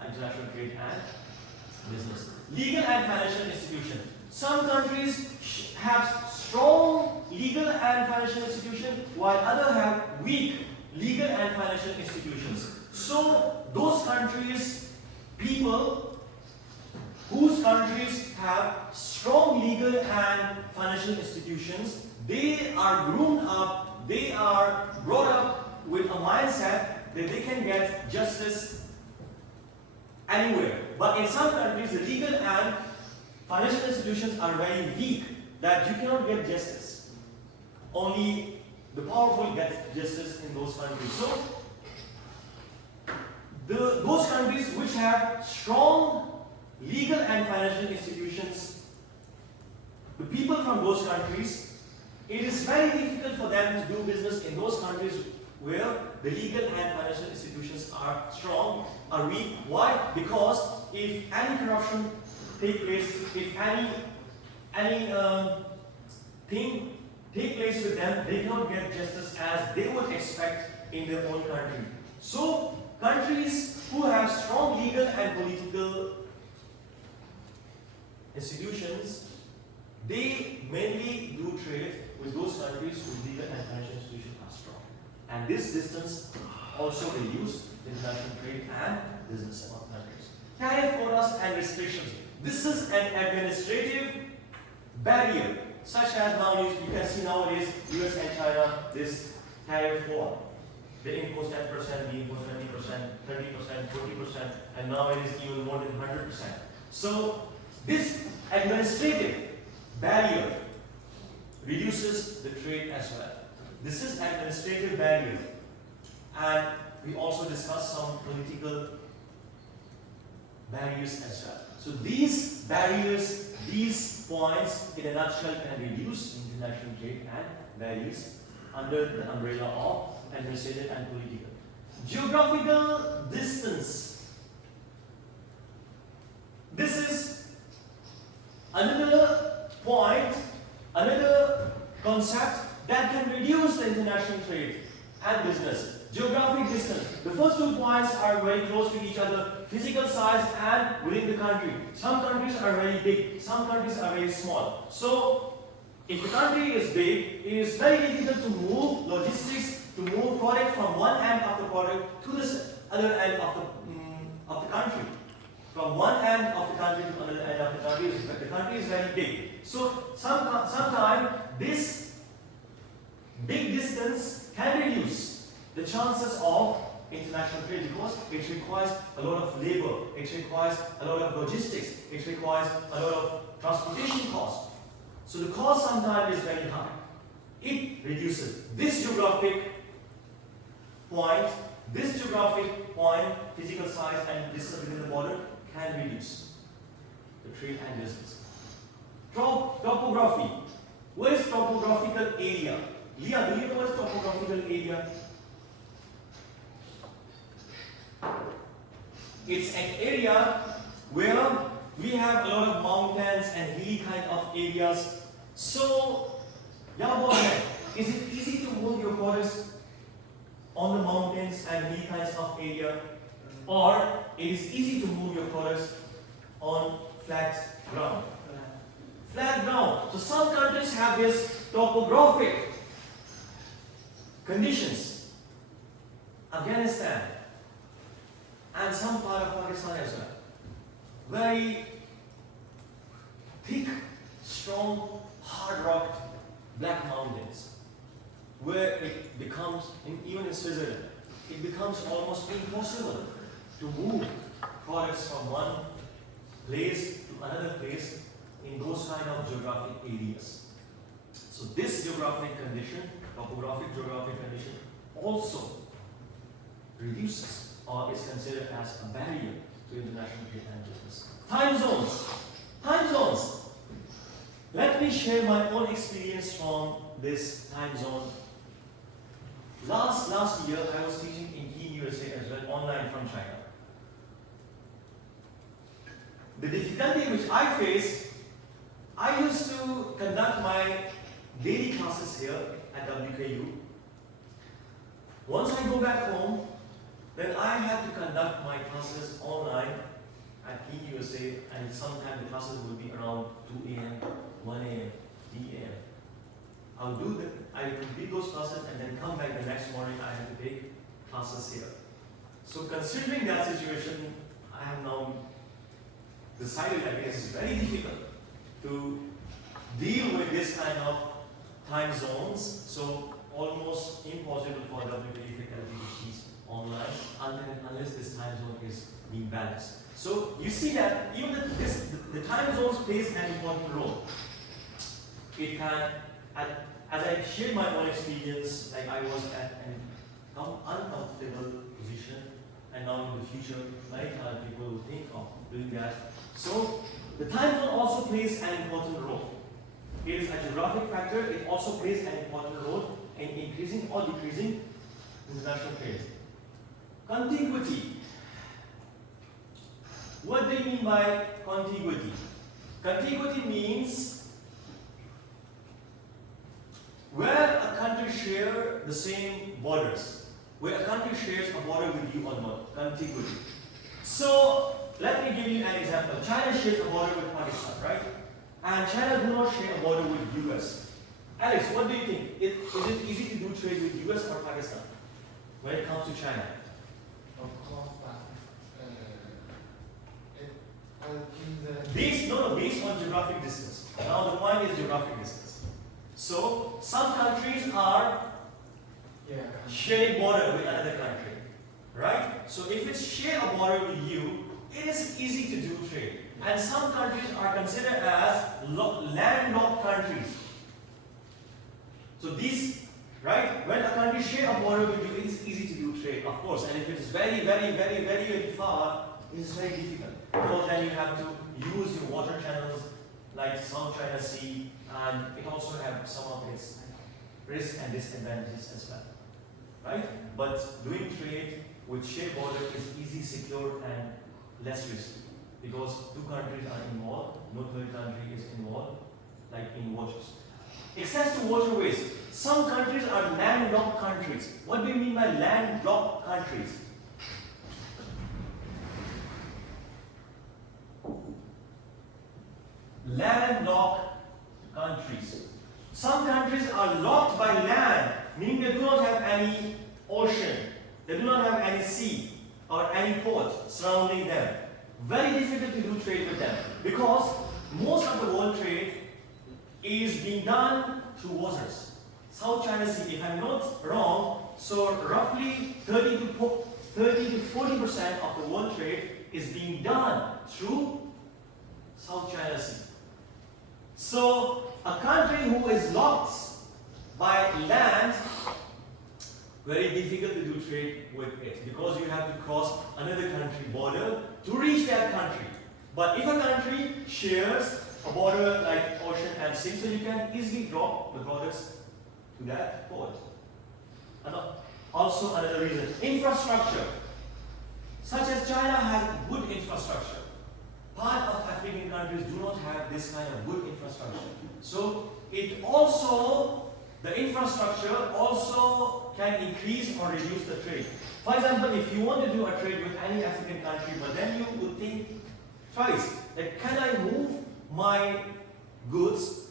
international trade and business. Legal and financial institutions. Some countries have strong legal and financial institutions, while others have weak legal and financial institutions. So those countries, people whose countries have strong legal and financial institutions, they are groomed up, they are brought up with a mindset that they can get justice anywhere. But in some countries, the legal and financial institutions are very weak, that you cannot get justice. Only the powerful get justice in those countries. So, those countries which have strong legal and financial institutions, the people from those countries, it is very difficult for them to do business in those countries where the legal and financial institutions are strong, are weak. Why? Because if any corruption take place, if thing take place with them, they cannot get justice as they would expect in their own country. So, countries who have strong legal and political institutions, they mainly do trade with those countries whose legal and financial institutions are strong. And this distance also reduces international trade and business among countries. Tariff quotas and restrictions. This is an administrative barrier, such as now you can see nowadays US and China, this tariff war. They impose 10%, we impose 20%, 30%, 40%, and now it is even more than 100%. So this administrative barrier reduces the trade as well. This is administrative barrier. And we also discussed some political barriers as well. So these barriers, these points in a nutshell can reduce international trade and barriers under the umbrella of administrative and political. Geographical distance. This is another point, another concept that can reduce the international trade and business. Geographic distance. The first 2 points are very close to each other. Physical size and within the country. Some countries are very big, some countries are very small. So, if the country is big, it is very difficult to move logistics, to move product from one end of the product to the other end of the country. From one end of the country to another end of the country, the country is very big. So sometimes this big distance can reduce the chances of international trade because it requires a lot of labor, it requires a lot of logistics, it requires a lot of transportation costs. So the cost sometimes is very high. It reduces this geographic point, physical size and distance within the border can reduce the trade and business. Topography. What is topographical area? Leah, do you know what is topographical area? It's an area where we have a lot of mountains and hilly kind of areas. So, is it easy to move your products on the mountains and hilly kinds of area, or it is easy to move your products on flat ground? Flat ground. So some countries have this topographic conditions. Afghanistan and some part of Pakistan as well. Very thick, strong, hard rock, black mountains, where it becomes, even in Switzerland, it becomes almost impossible to move products from one place to another place in those kind of geographic areas. So this geographic condition, topographic geographic condition, also reduces or is considered as a barrier to international trade and business. Time zones. Time zones. Let me share my own experience from this time zone. Last year, I was teaching in Keen, USA as well, online from China. The difficulty which I faced, I used to conduct my daily classes here at WKU. Once I go back home, then I had to conduct my classes online at Keen, USA, and sometimes the classes will be around 2 a.m., 1 a.m., 3 a.m. I will complete those classes and then come back the next morning. I have to take classes here. So considering that situation, I have now decided that it is very difficult to deal with this kind of time zones. So almost impossible for WKU faculty to teach online unless this time zone is being balanced. So you see that even the time zones plays an important role. It can, at as I shared my own experience, like I was at an uncomfortable position, and now in the future, many times people will think of doing that. So the time zone also plays an important role. It is a geographic factor. It also plays an important role in increasing or decreasing international trade. Contiguity. What do you mean by contiguity? Contiguity means where a country shares the same borders, where a country shares a border with you or not. Contiguity. So let me give you an example. China shares a border with Pakistan, right? And China do not share a border with US. Alex, what do you think? Is it easy to do trade with US or Pakistan when it comes to China? Of course, but I think that Based on geographic distance. Now the point is geographic distance. So some countries are sharing border with another country, right? So if it's share a border with you, it is easy to do trade. And some countries are considered as landlocked countries. So these, right? When a country share a border with you, it is easy to do trade, of course. And if it is very far, it is very difficult. Because then you have to use your water channels like South China Sea, and it also has some of its risks and disadvantages as well, right? But doing trade with shared border is easy, secure, and less risky because two countries are involved, no third country is involved, like in waters. Access to waterways. Some countries are landlocked countries. What do you mean by landlocked countries? Landlocked countries. Some countries are locked by land, meaning they do not have any ocean, they do not have any sea or any port surrounding them. Very difficult to do trade with them because most of the world trade is being done through waters. South China Sea, if I'm not wrong, so roughly 30 to 40% of the world trade is being done through South China Sea. So a country who is locked by land, very difficult to do trade with it because you have to cross another country border to reach that country. But if a country shares a border like ocean and sea, so you can easily drop the products to that port. And also another reason, infrastructure. Such as China has good infrastructure. Part of African countries do not have this kind of good infrastructure. So it also, the infrastructure also can increase or reduce the trade. For example, if you want to do a trade with any African country, but then you would think twice, like can I move my goods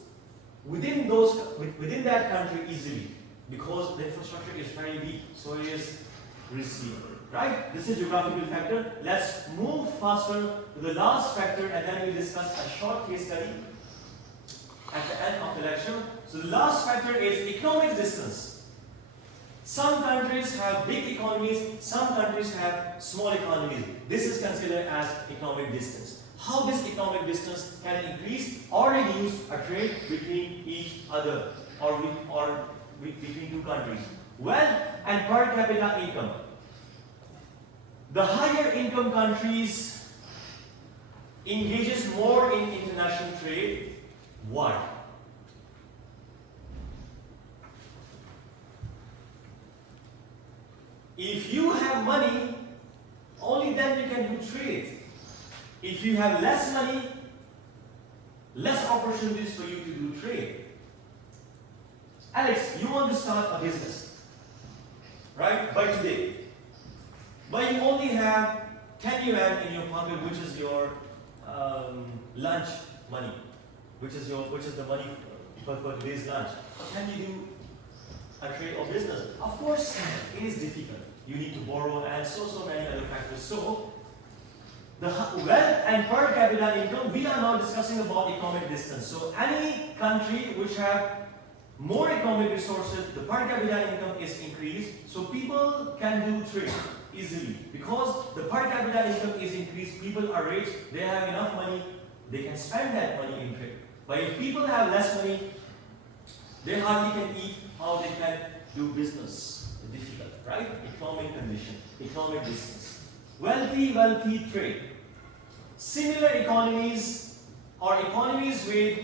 within that country easily? Because the infrastructure is very weak, so it is risky. Right? This is geographical factor. Let's move faster to the last factor and then we'll discuss a short case study at the end of the lecture. So the last factor is economic distance. Some countries have big economies, some countries have small economies. This is considered as economic distance. How this economic distance can increase or reduce a trade between each other or between two countries. Wealth and per capita income. The higher income countries engages more in international trade. Why? If you have money, only then you can do trade. If you have less money, less opportunities for you to do trade. Alex, you want to start a business, right? By today. But you only have 10 yuan in your pocket, which is your lunch money, which is the money for today's lunch. Can you do a trade or business? Of course, it is difficult. You need to borrow and so many other factors. So, the wealth and per capita income, we are now discussing about economic distance. So, any country which have more economic resources, the per capita income is increased, so people can do trade easily. Because the per capita income is increased, people are rich, they have enough money, they can spend that money in trade. But if people have less money, They hardly can eat. How they can do business? Difficult, right? Economic condition, economic distance. Wealthy trade. Similar economies or economies with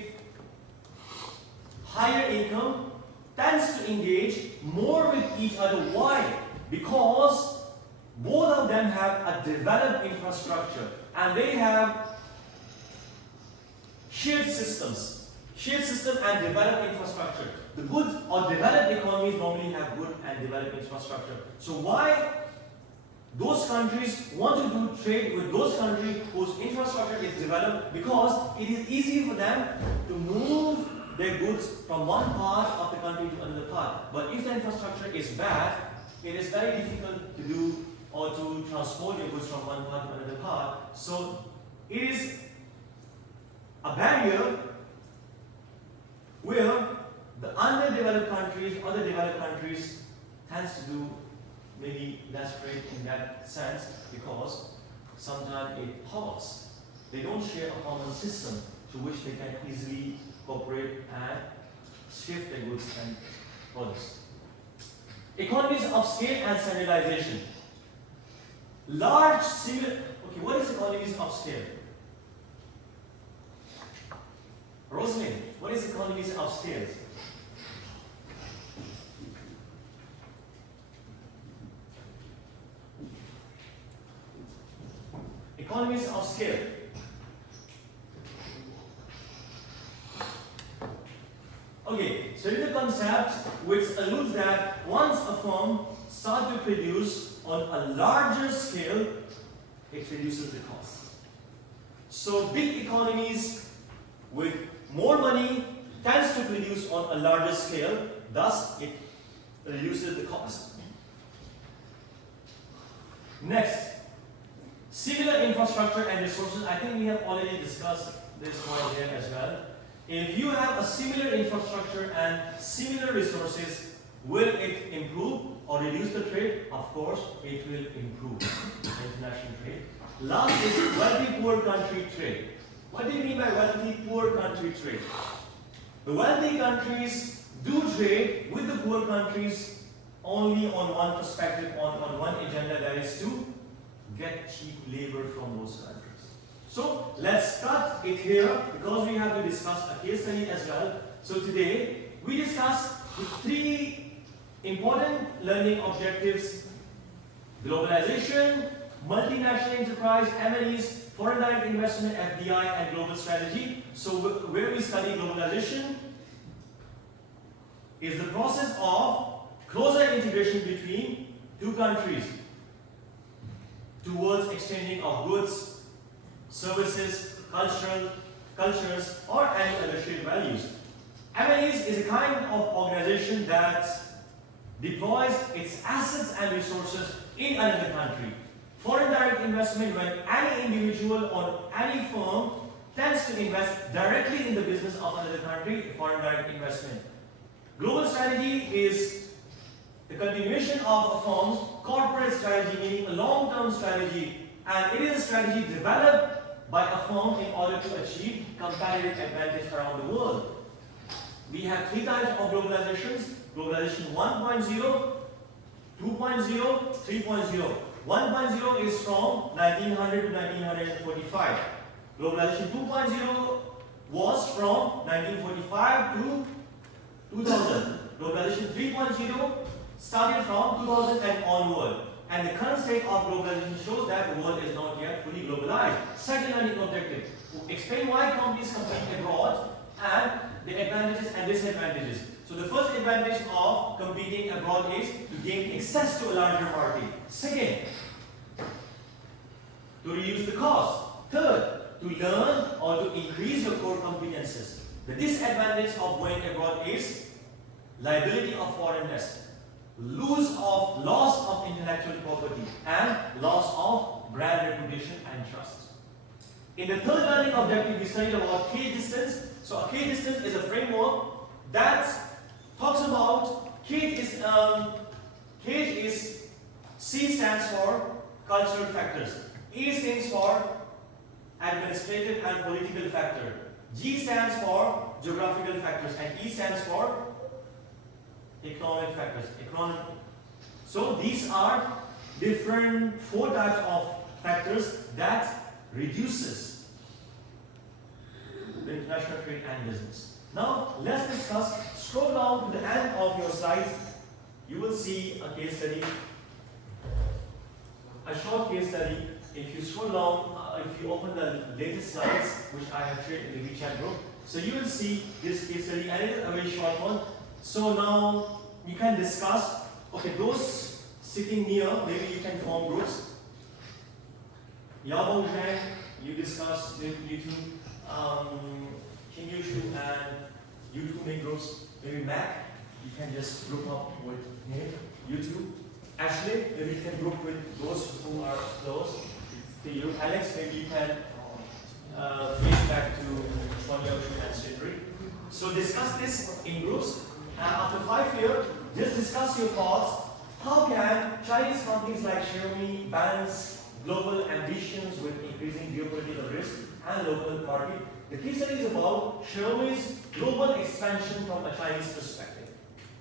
higher income tends to engage more with each other. Why? Because both of them have a developed infrastructure and they have shared system and developed infrastructure. The good or developed economies normally have good and developed infrastructure. So why those countries want to do trade with those countries whose infrastructure is developed? Because it is easy for them to move their goods from one part of the country to another part. But if the infrastructure is bad, it is very difficult to do or to transport your goods from one part to another part. So it is a barrier where the underdeveloped countries, other developed countries tends to do maybe less trade in that sense because sometimes it hurts. They don't share a common system to which they can easily cooperate and shift their goods and products. Economies of scale and standardization. Large similar. Okay, what is economies of scale? Rosalind, what is economies of scale? Economies of scale. Okay, so it is a concept which alludes that once a firm starts to produce on a larger scale, it reduces the cost. So big economies with more money tends to produce on a larger scale, thus it reduces the cost. Next, similar infrastructure and resources. I think we have already discussed this point here as well. If you have a similar infrastructure and similar resources, will it improve or reduce the trade? Of course, it will improve international trade. Last is wealthy-poor country trade. What do you mean by wealthy-poor country trade? The wealthy countries do trade with the poor countries only on one perspective, on one agenda, that is to get cheap labor from those countries. So let's start it here because we have to discuss a case study as well. So today we discuss the three important learning objectives: globalization, multinational enterprise, MNEs, foreign direct investment, FDI, and global strategy. So where we study globalization is the process of closer integration between two countries towards exchanging of goods, services, cultures, or any other shared values. MNEs is a kind of organization that deploys its assets and resources in another country. Foreign direct investment, when any individual or any firm tends to invest directly in the business of another country, foreign direct investment. Global strategy is the continuation of a firm's corporate strategy, meaning a long-term strategy, and it is a strategy developed by a firm in order to achieve competitive advantage around the world. We have three types of globalizations: globalization 1.0, 2.0, 3.0. 1.0 is from 1900 to 1945. Globalization 2.0 was from 1945 to 2000. Globalization 3.0 started from 2000 and onward. And the current state of globalization shows that the world is not yet fully globalized. Second learning objective: explain why companies compete abroad and the advantages and disadvantages. So the first advantage of competing abroad is to gain access to a larger market. Second, to reduce the cost. Third, to learn or to increase your core competences. The disadvantage of going abroad is liability of foreignness, loss of intellectual property, and loss of brand reputation and trust. In the third learning objective, we studied about cage distance. So a cage distance is a framework that talks about cage is C stands for cultural factors, E stands for administrative and political factor, G stands for geographical factors, and E stands for economic factors. So these are different 4 types of factors that reduces the international trade and business. Now let's discuss. Scroll down to the end of your slides. You will see a case study, a short case study. If you scroll down, if you open the latest slides, which I have shared in the WeChat group, so you will see this case study, and it is a very short one. So now you can discuss, okay, those sitting near, maybe you can form groups. Yabo Zhang, you discuss with you two, Kim Yushu and you two make groups. Maybe Mac, you can just group up with him, you two. Ashley, maybe you can group with those who are close to you. Alex, maybe you can face back to Sonia and Sindri. So discuss this in groups, and after 5 years, just discuss your thoughts. How can Chinese companies like Xiaomi balance global ambitions with increasing geopolitical risk and local market? The case study is about Xiaomi's global expansion from a Chinese perspective.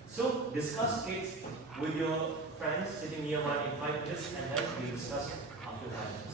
So discuss it with your friends sitting nearby in 5 minutes, and then we discuss after 5 minutes.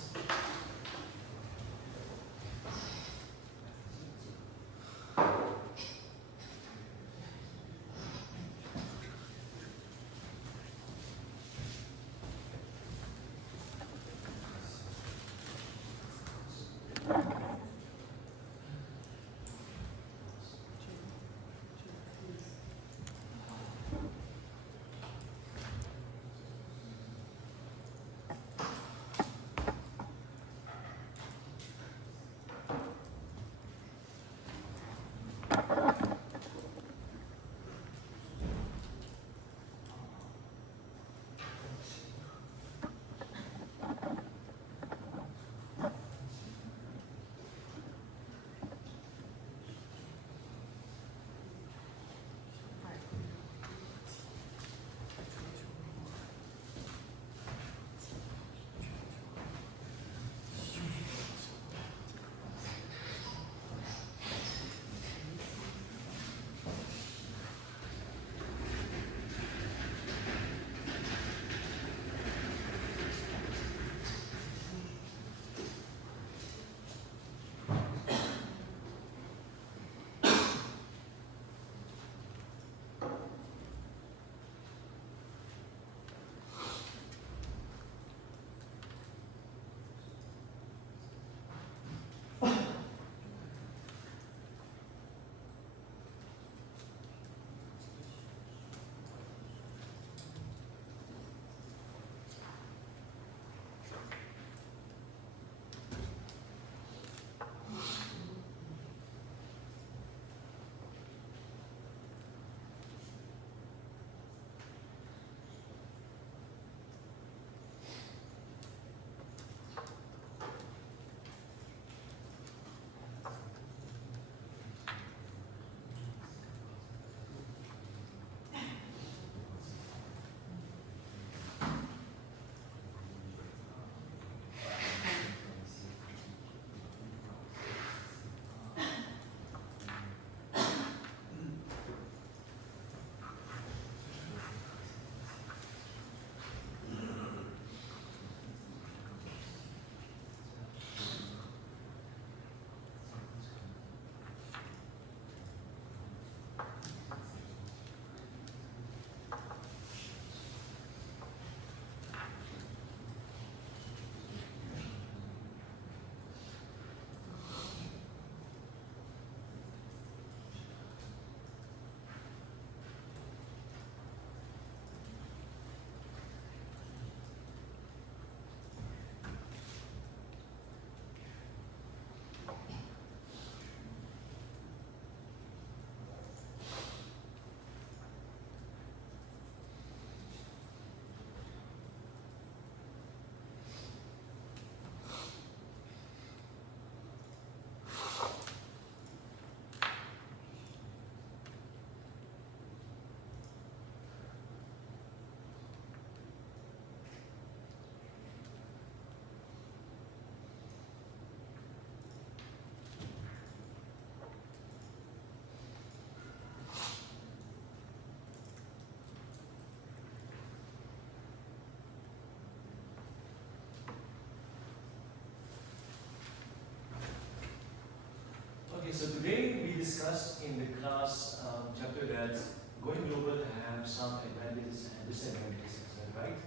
discussed in the class chapter that going global have some advantages and disadvantages as well, right?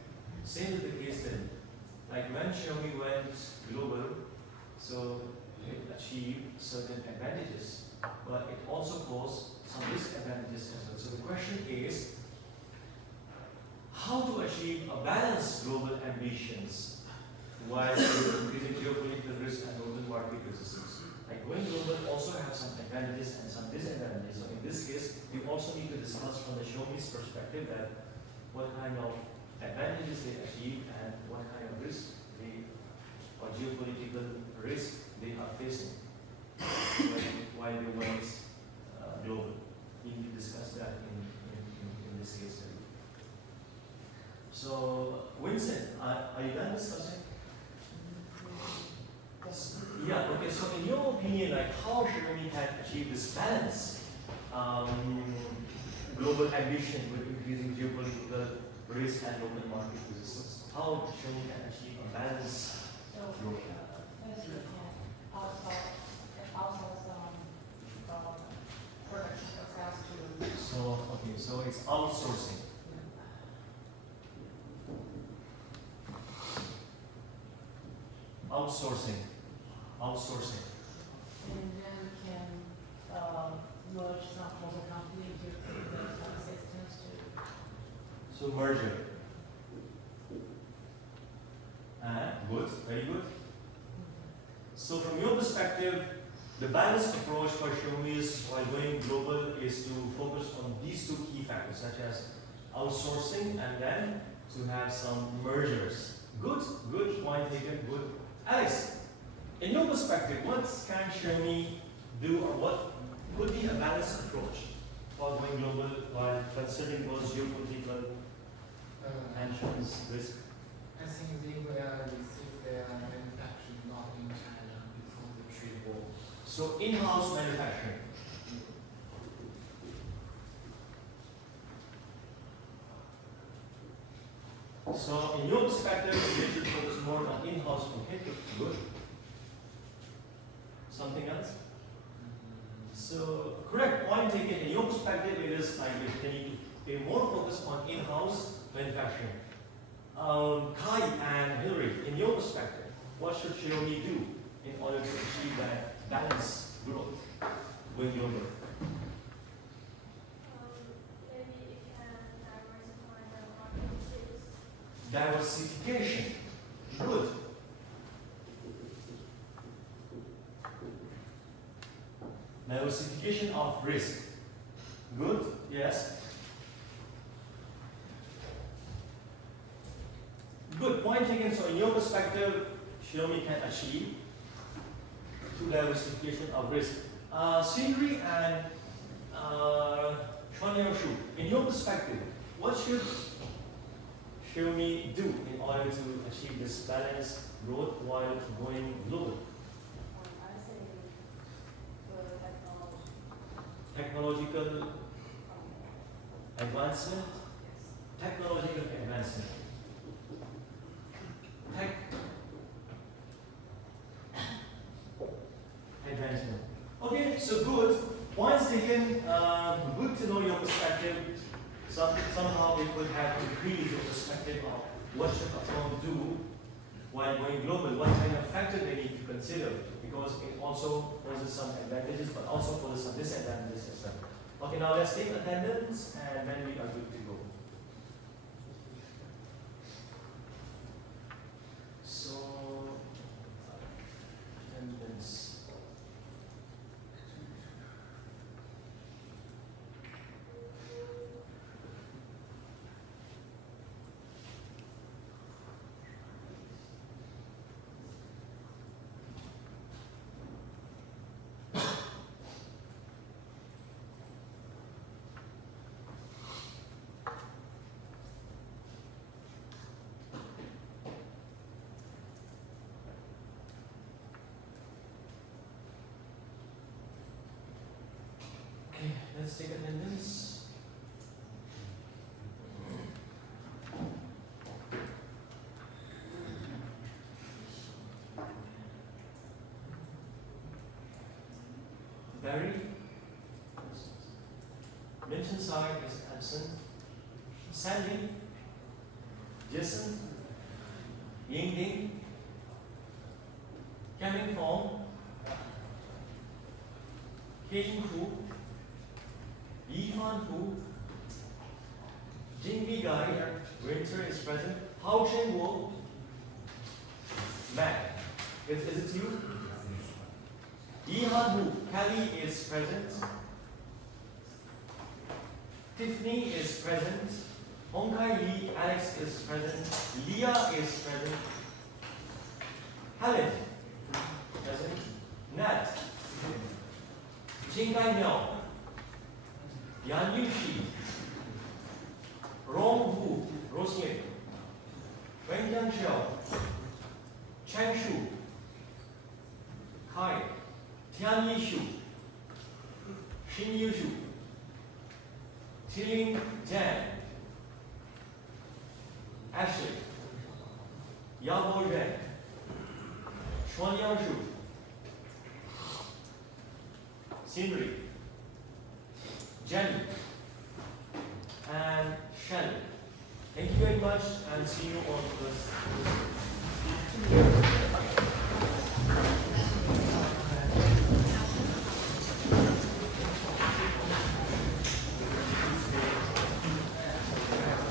Same is the case then. Like when Xiaomi went global, so it achieved certain advantages, but it also posed some disadvantages as well. So the question is, how to achieve a balanced global ambitions while increasing geopolitical risk and local market resistance? Like going global also have some advantages and some disadvantages. So in this case, we also need to discuss from the Xiaomi's perspective that what kind of advantages they achieve and what kind of risk they or geopolitical risk they are facing while they went global. We need to discuss that in this case study. So, Vincent, are you done discussing? Yeah, okay, so in your opinion, like how Xiaomi can achieve this balance, global ambition with increasing geopolitical risk and local market resistance? How Xiaomi can achieve a balance? First we can outsource production process to. So, okay, so it's outsourcing. Outsourcing. And then we can merge some of the company to create some systems to. So merger. Good, very good. So from your perspective, the balanced approach for Xiaomi's while going global is to focus on these two key factors, such as outsourcing and then to have some mergers. Good point taken, good. Alex, in your perspective, what can Xiaomi do or what could be a balanced approach for going global while considering those geopolitical tensions, risk? I think they will receive their manufacturing not in China before the trade war. So in-house manufacturing. So in your perspective, we should focus more on in-house. Okay, good. Something else? So correct point taken. In your perspective, it is like we need to pay more focus on in-house manufacturing. Kai and Hillary, in your perspective, what should Xiaomi do in order to achieve that balanced growth with global? Maybe it can diversify the market risks. Diversification. Good. Diversification of risk. Good. Yes. Good point taken. So, in your perspective, Xiaomi can achieve through diversification of risk. Sindri and Shu, in your perspective, what should Xiaomi do in order to achieve this balanced growth while going global? I say the Technological advancement. Technological advancement. Tech advancement. Okay, so good. Points taken. Good to know your perspective. Somehow it would have increased your perspective of what should a firm do while going global, what kind of factor they need to consider, because it also poses some advantages but also poses some disadvantages as well. Okay, now let's take attendance and then we are good to go. So, attendance. Okay, let's take attendance. Barry, side is absent. Sandy, Jason, Ying Ding, Coming Home, King Hu, Yifan Hu, Jingbi Gai, Winter is present. Hao Chen Wu, Mac. Is it you? Yihan Hu, Kelly is present. Tiffany is present. Hongkai Lee, Alex is present. Leah is present. Helen, present. Nat, Jingkai Miao, Yan Yushi, Rong Wu, Rosemary, Wen Yang Xiao, Chang Shu, Kai, Tian Yi Shu, Xin Yu Shu, Tiling Zhang, Ashley, Yao Yuan, Chuan Yang Shu, Sindri, Jenny, and Shelly. Thank you very much and see you on this.